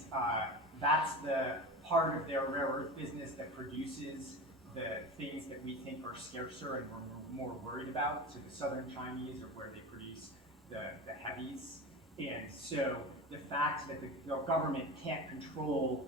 that's the part of their rare earth business that produces the things that we think are scarcer and we're more worried about. So the southern Chinese are where they produce the heavies, and so the fact that the government can't control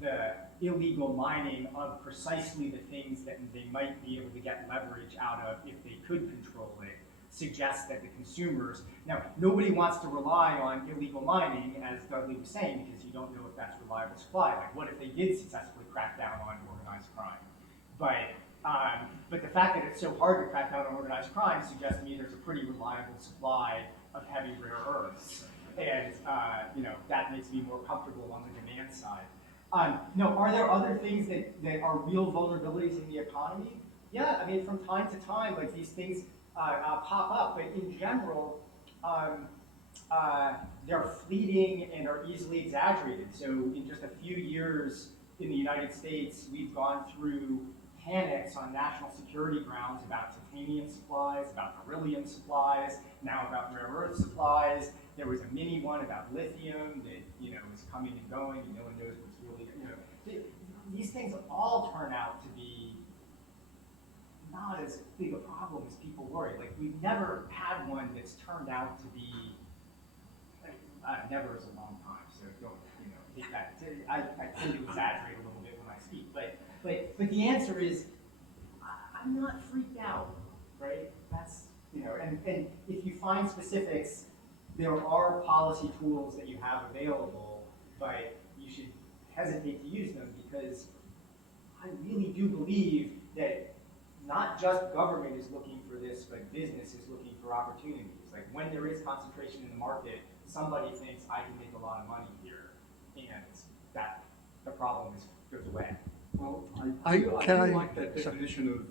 the illegal mining of precisely the things that they might be able to get leverage out of if they could control it suggests that the consumers, now nobody wants to rely on illegal mining, as Dudley was saying, because you don't know if that's reliable supply. Like, what if they did successfully crack down on organized crime? But But the fact that it's so hard to crack down on organized crime suggests to me there's a pretty reliable supply of heavy rare earths. And that makes me more comfortable on the demand side. Are there other things that are real vulnerabilities in the economy? Yeah, I mean, from time to time, like these things pop up, but in general, they're fleeting and are easily exaggerated. So in just a few years in the United States, we've gone through panics on national security grounds about titanium supplies, about beryllium supplies, now about rare earth supplies. There was a mini one about lithium that is coming and going, and no one knows what's really. These things all turn out to be not as big a problem as people worry. Like we've never had one that's turned out to be. Never is a long time, so don't take that. I tend to exaggerate a little bit when I speak, but the answer is I'm not freaked out, right? That's and if you find specifics, there are policy tools that you have available, but you should hesitate to use them because I really do believe that not just government is looking for this, but business is looking for opportunities. Like when there is concentration in the market, somebody thinks I can make a lot of money here, and that the problem goes away. Well, I do like that definition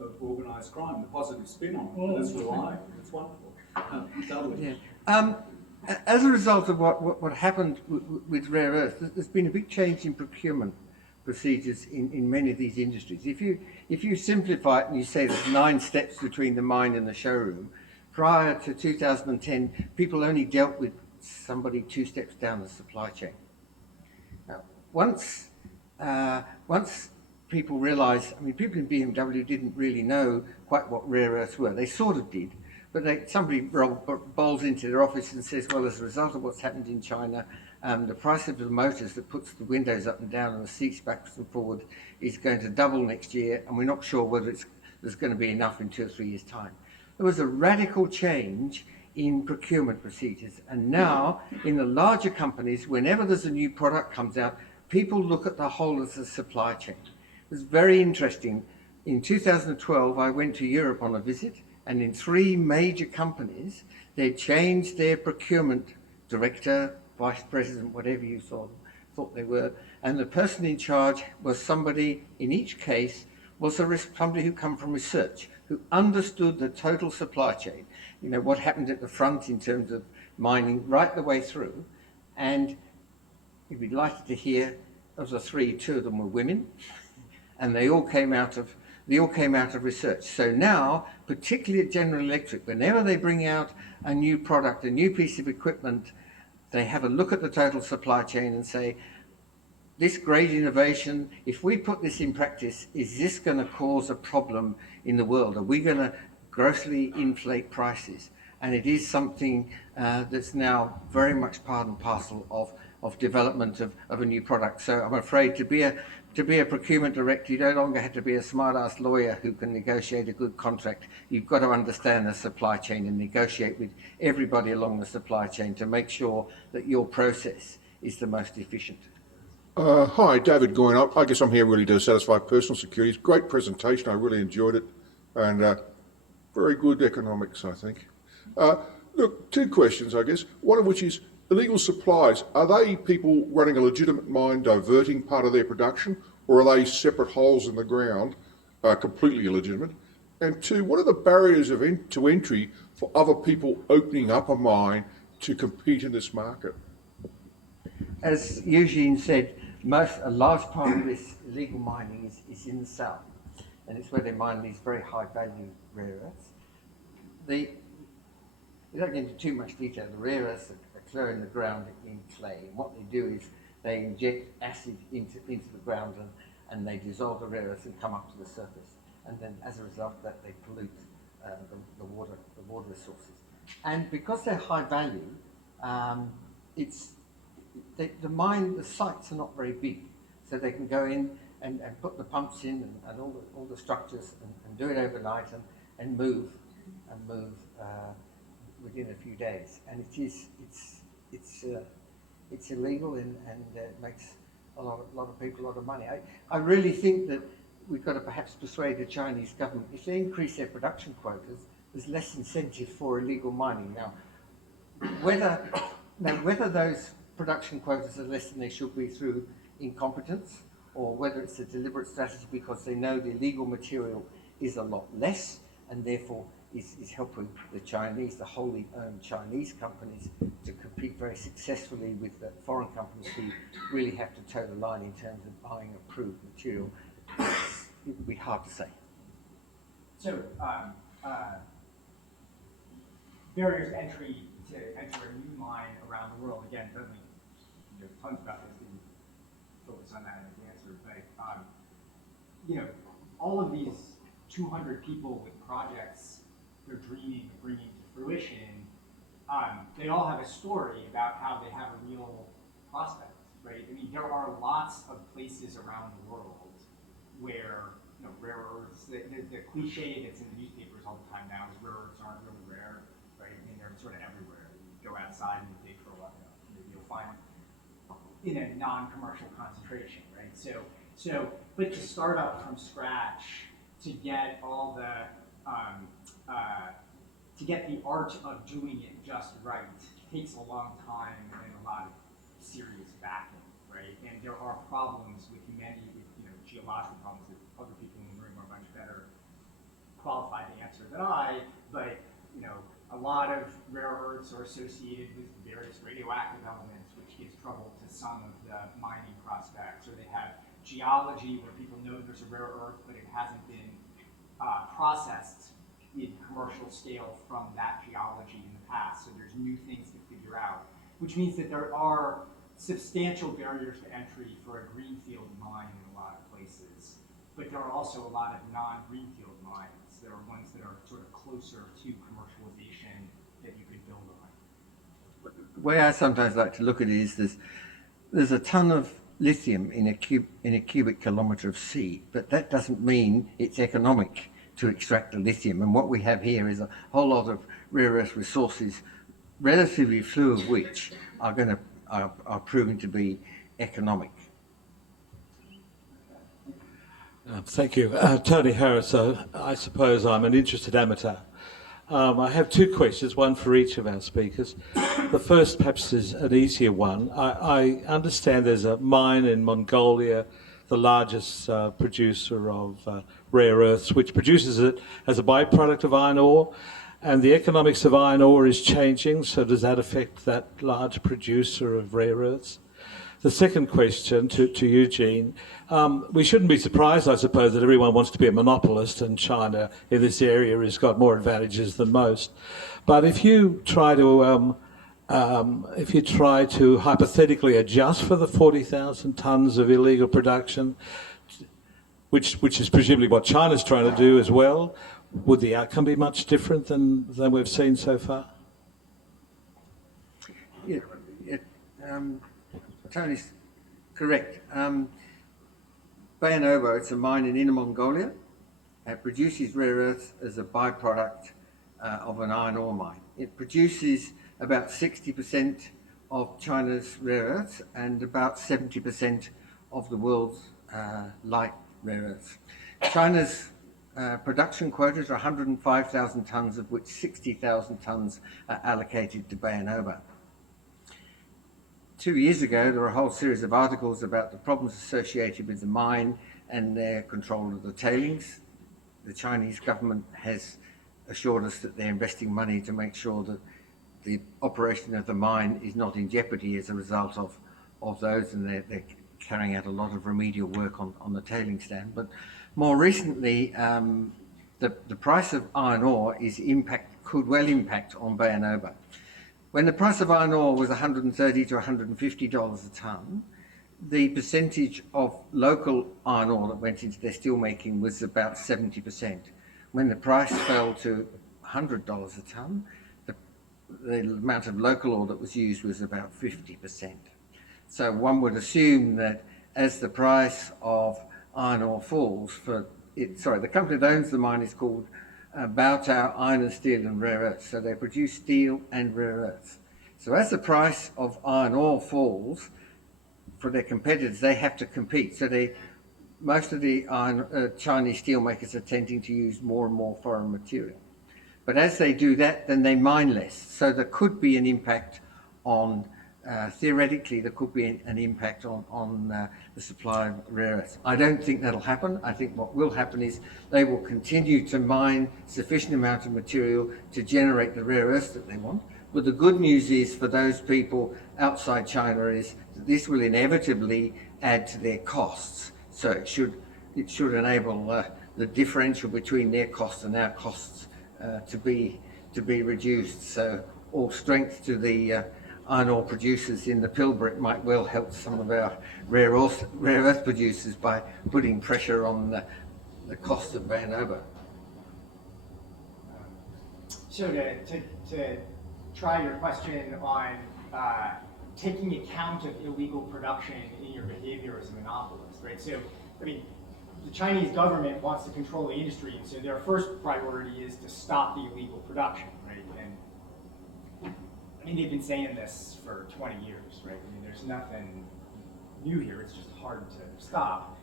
of organised crime, the positive spin on it. It's reliable. It's wonderful. Totally. Yeah. As a result of what happened with rare earths, there's been a big change in procurement procedures in many of these industries. If you simplify it and you say there's 9 steps between the mine and the showroom, prior to 2010, people only dealt with somebody 2 steps down the supply chain. Now, once people realized, I mean, people in BMW didn't really know quite what rare earths were. They sort of did, but somebody bowls into their office and says, well, as a result of what's happened in China, the price of the motors that puts the windows up and down and the seats backwards and forward is going to double next year, and we're not sure whether there's going to be enough in 2 or 3 years' time. There was a radical change in procurement procedures. And now, in the larger companies, whenever there's a new product comes out, people look at the whole of the supply chain. It was very interesting. In 2012, I went to Europe on a visit, and in 3 major companies, they changed their procurement director, vice president, whatever you thought they were, and the person in charge was somebody, in each case, was somebody who come from research, who understood the total supply chain, what happened at the front in terms of mining right the way through. And you'd be delighted to hear of the 3, 2 of them were women, and they all came out of research. So now, particularly at General Electric, whenever they bring out a new product, a new piece of equipment, they have a look at the total supply chain and say, this great innovation, if we put this in practice, is this going to cause a problem in the world? Are we going to grossly inflate prices? And it is something that's now very much part and parcel of development of a new product. So I'm afraid to be a procurement director, you no longer have to be a smart-ass lawyer who can negotiate a good contract. You've got to understand the supply chain and negotiate with everybody along the supply chain to make sure that your process is the most efficient. Hi, David Goyne. I guess I'm here really to satisfy personal security. Great presentation. I really enjoyed it, and very good economics, I think. Look, 2 questions, I guess. One of which is illegal supplies. Are they people running a legitimate mine diverting part of their production, or are they separate holes in the ground, completely illegitimate? And 2, what are the barriers to entry for other people opening up a mine to compete in this market? As Eugene said, a large part of this illegal mining is in the south, and it's where they mine these very high-value rare earths. Without getting into too much detail, the rare earths occur in the ground in clay, and what they do is they inject acid into the ground and they dissolve the rare earths and come up to the surface, and then as a result that they pollute the water resources. And because they're high value, the sites are not very big, so they can go in and put the pumps in and all the structures and do it overnight and move within a few days. And it's illegal and it makes a lot of people a lot of money. I really think that we've got to perhaps persuade the Chinese government, if they increase their production quotas, there's less incentive for illegal mining. Now, whether those production quotas are less than they should be through incompetence, or whether it's a deliberate strategy because they know the illegal material is a lot less, and therefore is helping the Chinese, the wholly owned Chinese companies, to compete very successfully with the foreign companies who really have to toe the line in terms of buying approved material. It would be hard to say. So, barriers to entry to enter a new mine around the world, again, certainly there's tons about this, didn't focus on that in the answer, but, all of these 200 people with projects they're dreaming of bringing to fruition, they all have a story about how they have a real prospect, right? I mean, there are lots of places around the world where, rare earths, the cliche that's in the newspapers all the time now is rare earths aren't really rare, right? I mean, they're sort of everywhere. You go outside and you dig for a while, maybe you'll find in a non-commercial concentration, right? But to start up from scratch, to get all the, to get the art of doing it just right takes a long time and a lot of serious backing, right? And there are problems with many, geological problems that other people in the room are much better qualified to answer than I, but, a lot of rare earths are associated with various radioactive elements, which gives trouble to some of the mining prospects, or they have geology where people know there's a rare earth, but it hasn't been processed in commercial scale from that geology in the past. So there's new things to figure out, which means that there are substantial barriers to entry for a greenfield mine in a lot of places. But there are also a lot of non-greenfield mines. There are ones that are sort of closer to commercialization that you could build on. The way I sometimes like to look at it is there's a ton of lithium in a cubic kilometre of sea, but that doesn't mean it's economic to extract the lithium. And what we have here is a whole lot of rare earth resources, relatively few of which are proving to be economic. Thank you. Tony Harris, I suppose I'm an interested amateur. I have two questions, one for each of our speakers. The first perhaps is an easier one. I understand there's a mine in Mongolia, the largest producer of rare earths, which produces it as a byproduct of iron ore, and the economics of iron ore is changing, so does that affect that large producer of rare earths? The second question to Eugene, we shouldn't be surprised, I suppose, that everyone wants to be a monopolist, and China in this area has got more advantages than most. But if you try to hypothetically adjust for the 40,000 tonnes of illegal production, which is presumably what China's trying to do as well, would the outcome be much different than we've seen so far? Tony's correct. Bayanobo, it's a mine in Inner Mongolia. It produces rare earths as a byproduct of an iron ore mine. It produces about 60% of China's rare earths and about 70% of the world's light rare earths. China's production quotas are 105,000 tonnes, of which 60,000 tonnes are allocated to Bayanobo. 2 years ago, there were a whole series of articles about the problems associated with the mine and their control of the tailings. The Chinese government has assured us that they're investing money to make sure that the operation of the mine is not in jeopardy as a result of those, and they're carrying out a lot of remedial work on the tailings stand. But more recently, the price of iron ore could well impact on Bayanobo. When the price of iron ore was $130 to $150 a tonne, the percentage of local iron ore that went into their steelmaking was about 70%. When the price fell to $100 a tonne, the amount of local ore that was used was about 50%. So one would assume that as the price of iron ore falls, the company that owns the mine is called Baotao Iron and Steel and Rare Earths. So they produce steel and rare earths. So as the price of iron ore falls, for their competitors, they have to compete. So most of the Chinese steelmakers are tending to use more and more foreign material. But as they do that, then they mine less. So there could be an impact on, theoretically, there could be an impact on the supply of rare earths. I don't think that'll happen. I think what will happen is they will continue to mine sufficient amount of material to generate the rare earths that they want. But the good news is for those people outside China is that this will inevitably add to their costs. So it should enable the differential between their costs and our costs to be reduced. So all strength to the iron ore producers in the Pilbara. It might well help some of our rare earth producers by putting pressure on the cost of Vanover. So to try your question on taking account of illegal production in your behavior as a monopolist, right? So, I mean, the Chinese government wants to control the industry, and so their first priority is to stop the illegal production, right? And I mean, they've been saying this for 20 years, right? I mean, there's nothing new here. It's just hard to stop.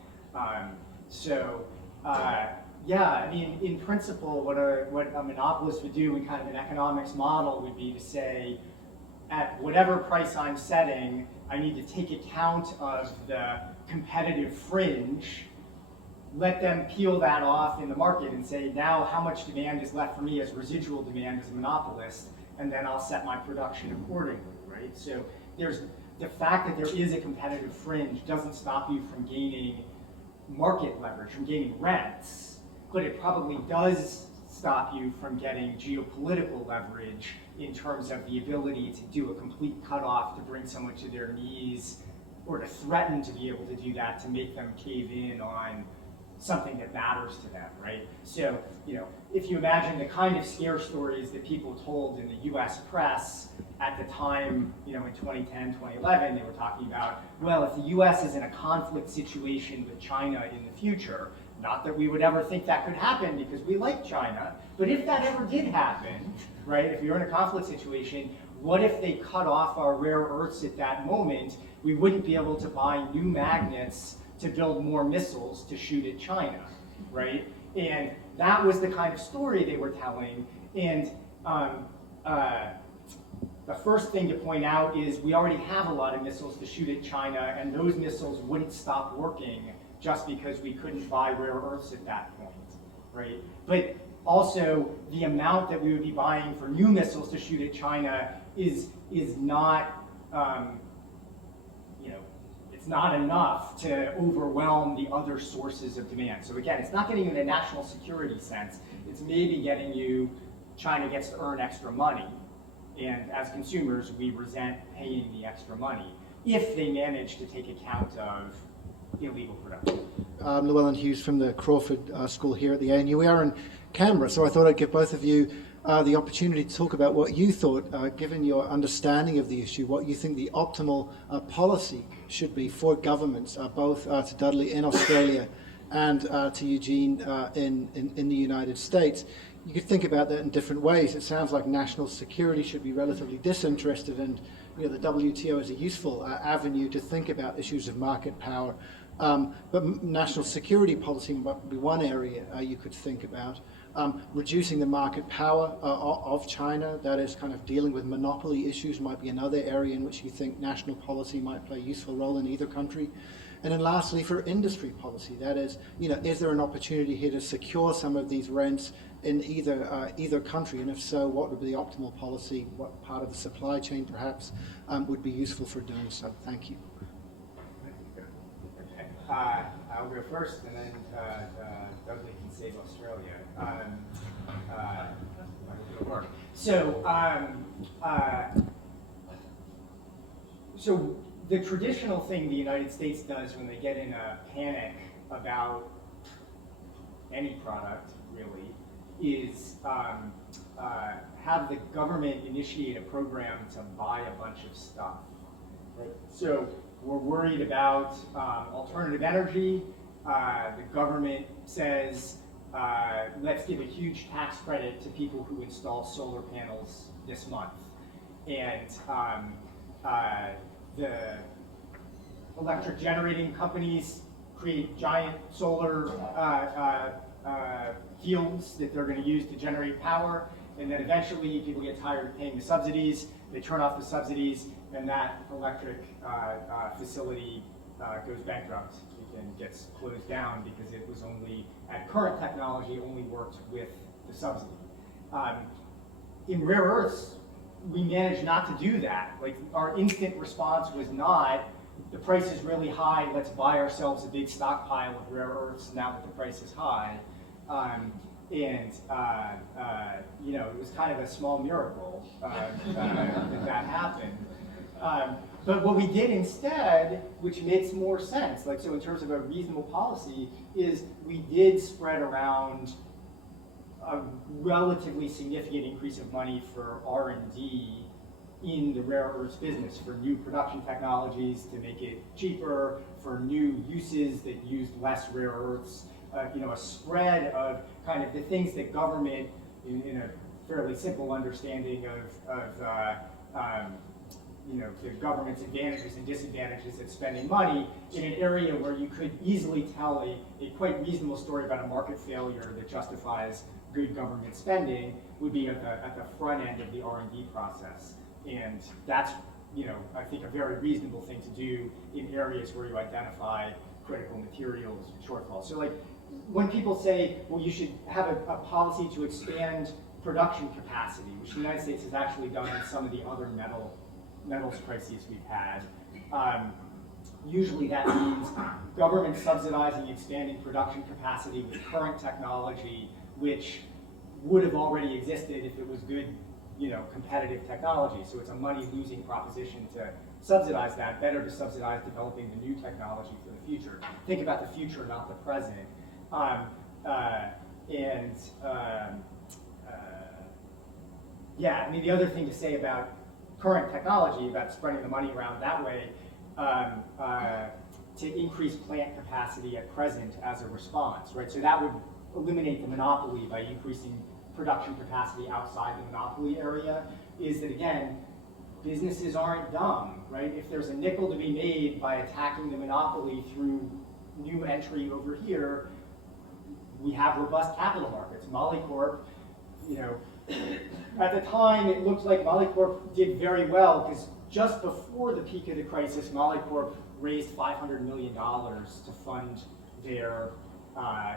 Yeah, I mean, in principle, what a monopolist would do in kind of an economics model would be to say, at whatever price I'm setting, I need to take account of the competitive fringe, let them peel that off in the market and say, now how much demand is left for me as residual demand as a monopolist, and then I'll set my production accordingly, right? So there's the fact that there is a competitive fringe doesn't stop you from gaining market leverage, from gaining rents, but it probably does stop you from getting geopolitical leverage in terms of the ability to do a complete cutoff, to bring someone to their knees, or to threaten to be able to do that, to make them cave in on something that matters to them, right? So, you know, if you imagine the kind of scare stories that people told in the US press at the time, you know, in 2010, 2011, they were talking about, well, if the US is in a conflict situation with China in the future, not that we would ever think that could happen because we like China, but if that ever did happen, right, if you're in a conflict situation, what if they cut off our rare earths at that moment? We wouldn't be able to buy new magnets to build more missiles to shoot at China, right? And that was the kind of story they were telling. And the first thing to point out is we already have a lot of missiles to shoot at China, and those missiles wouldn't stop working just because we couldn't buy rare earths at that point, right? But also, the amount that we would be buying for new missiles to shoot at China is not, you know, it's not enough to overwhelm the other sources of demand. So again, it's not getting you in a national security sense. It's maybe getting you, China gets to earn extra money, and as consumers, we resent paying the extra money if they manage to take account of illegal production. Llewellyn Hughes from the Crawford School here at the ANU. We are in Canberra, so I thought I'd give both of you the opportunity to talk about what you thought, given your understanding of the issue, what you think the optimal policy should be for governments, both to Dudley in Australia and to Eugene in the United States. You could think about that in different ways. It sounds like national security should be relatively disinterested, and you know, the WTO is a useful avenue to think about issues of market power. But national security policy might be one area you could think about. Reducing the market power of China, that is kind of dealing with monopoly issues, might be another area in which you think national policy might play a useful role in either country. And then lastly, for industry policy, that is, you know, is there an opportunity here to secure some of these rents in either country? And if so, what would be the optimal policy? What part of the supply chain perhaps would be useful for doing so? Thank you. I'll go first, and then Dudley can save Australia. It'll work. So the traditional thing the United States does when they get in a panic about any product, really, is have the government initiate a program to buy a bunch of stuff. Right? So we're worried about alternative energy. The government says, let's give a huge tax credit to people who install solar panels this month. And the electric generating companies create giant solar fields that they're going to use to generate power, and then eventually people get tired of paying the subsidies, they turn off the subsidies, and that electric facility goes bankrupt and gets closed down because it was only, at current technology, only worked with the subsidy. In rare earths, we managed not to do that. Like, our instant response was not, the price is really high, let's buy ourselves a big stockpile of rare earths now that the price is high. You know, it was kind of a small miracle that happened. But what we did instead, which makes more sense, like, so in terms of a reasonable policy, is we did spread around a relatively significant increase of money for R&D in the rare earths business, for new production technologies to make it cheaper, for new uses that used less rare earths, you know, a spread of kind of the things that government, in a fairly simple understanding of you know, the government's advantages and disadvantages of spending money in an area where you could easily tell a quite reasonable story about a market failure that justifies good government spending, would be at the front end of the R&D process. And that's, you know, I think a very reasonable thing to do in areas where you identify critical materials shortfalls. So, like, when people say, well, you should have a policy to expand production capacity, which the United States has actually done in some of the other metals crises we've had, usually that means government subsidizing expanding production capacity with current technology, which would have already existed if it was good, you know, competitive technology. So it's a money-losing proposition to subsidize that. Better to subsidize developing the new technology for the future. Think about the future, not the present. Yeah, I mean, the other thing to say about current technology, about spreading the money around that way, to increase plant capacity at present as a response, right? So that would eliminate the monopoly by increasing production capacity outside the monopoly area, is that, again, businesses aren't dumb, right? If there's a nickel to be made by attacking the monopoly through new entry over here, we have robust capital markets. Molycorp, you know, at the time it looked like Molycorp did very well because just before the peak of the crisis, Molycorp raised $500 million to fund their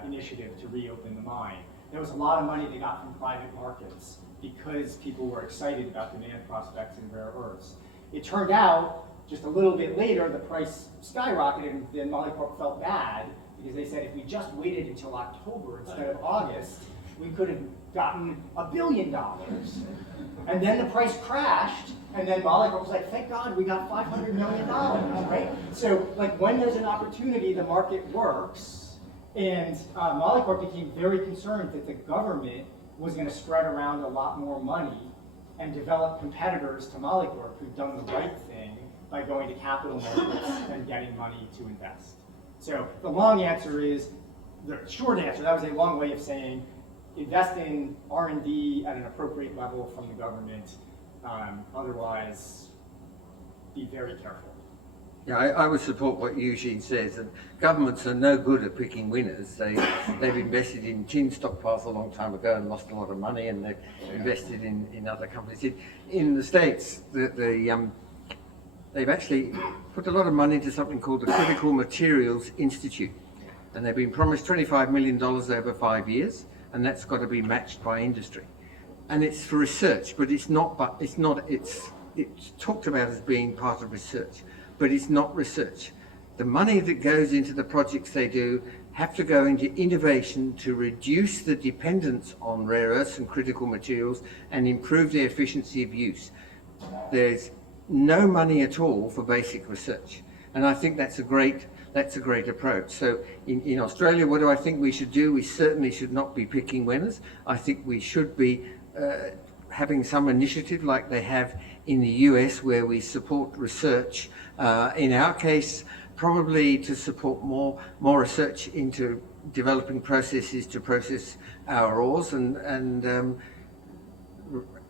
initiative to reopen the mine. There was a lot of money they got from private markets because people were excited about demand prospects in rare earths. It turned out, just a little bit later, the price skyrocketed, and then Molycorp felt bad because they said if we just waited until October instead of August, we could have gotten $1 billion. And then the price crashed, and then Molycorp was like, thank God we got $500 million, right? So, like, when there's an opportunity, the market works. And Molycorp became very concerned that the government was going to spread around a lot more money and develop competitors to Molycorp who've done the right thing by going to capital markets and getting money to invest. So the long answer is, the short answer, that was a long way of saying, invest in R&D at an appropriate level from the government, otherwise be very careful. Yeah, I would support what Eugene says, that governments are no good at picking winners. They've invested in tin stockpiles a long time ago and lost a lot of money, and they've invested in other companies. In the States, they've actually put a lot of money into something called the Critical Materials Institute, and they've been promised $25 million over 5 years, and that's got to be matched by industry. And it's for research, but it's talked about as being part of research. But it's not research. The money that goes into the projects they do have to go into innovation to reduce the dependence on rare earths and critical materials and improve their efficiency of use. There's no money at all for basic research. And I think that's a great approach. So in Australia, what do I think we should do? We certainly should not be picking winners. I think we should be having some initiative like they have in the US, where we support research. In our case, probably to support more research into developing processes to process our ores and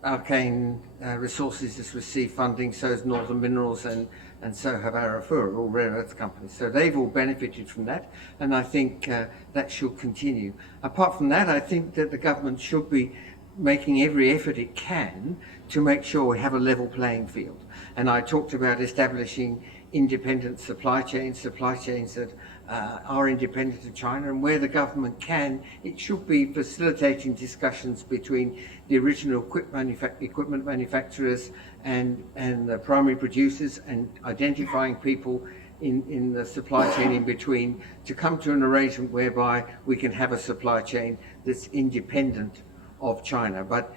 Arcane Resources has received funding, so has Northern Minerals, and so have Arafura, all rare earth companies. So they've all benefited from that, and I think that should continue. Apart from that, I think that the government should be making every effort it can to make sure we have a level playing field. And I talked about establishing independent supply chains that are independent of China, and where the government can, it should be facilitating discussions between the original equipment manufacturers and the primary producers, and identifying people in the supply chain in between to come to an arrangement whereby we can have a supply chain that's independent of China. But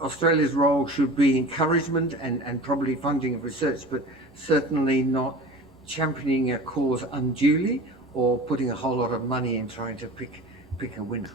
Australia's role should be encouragement and probably funding of research, but certainly not championing a cause unduly or putting a whole lot of money in trying to pick a winner.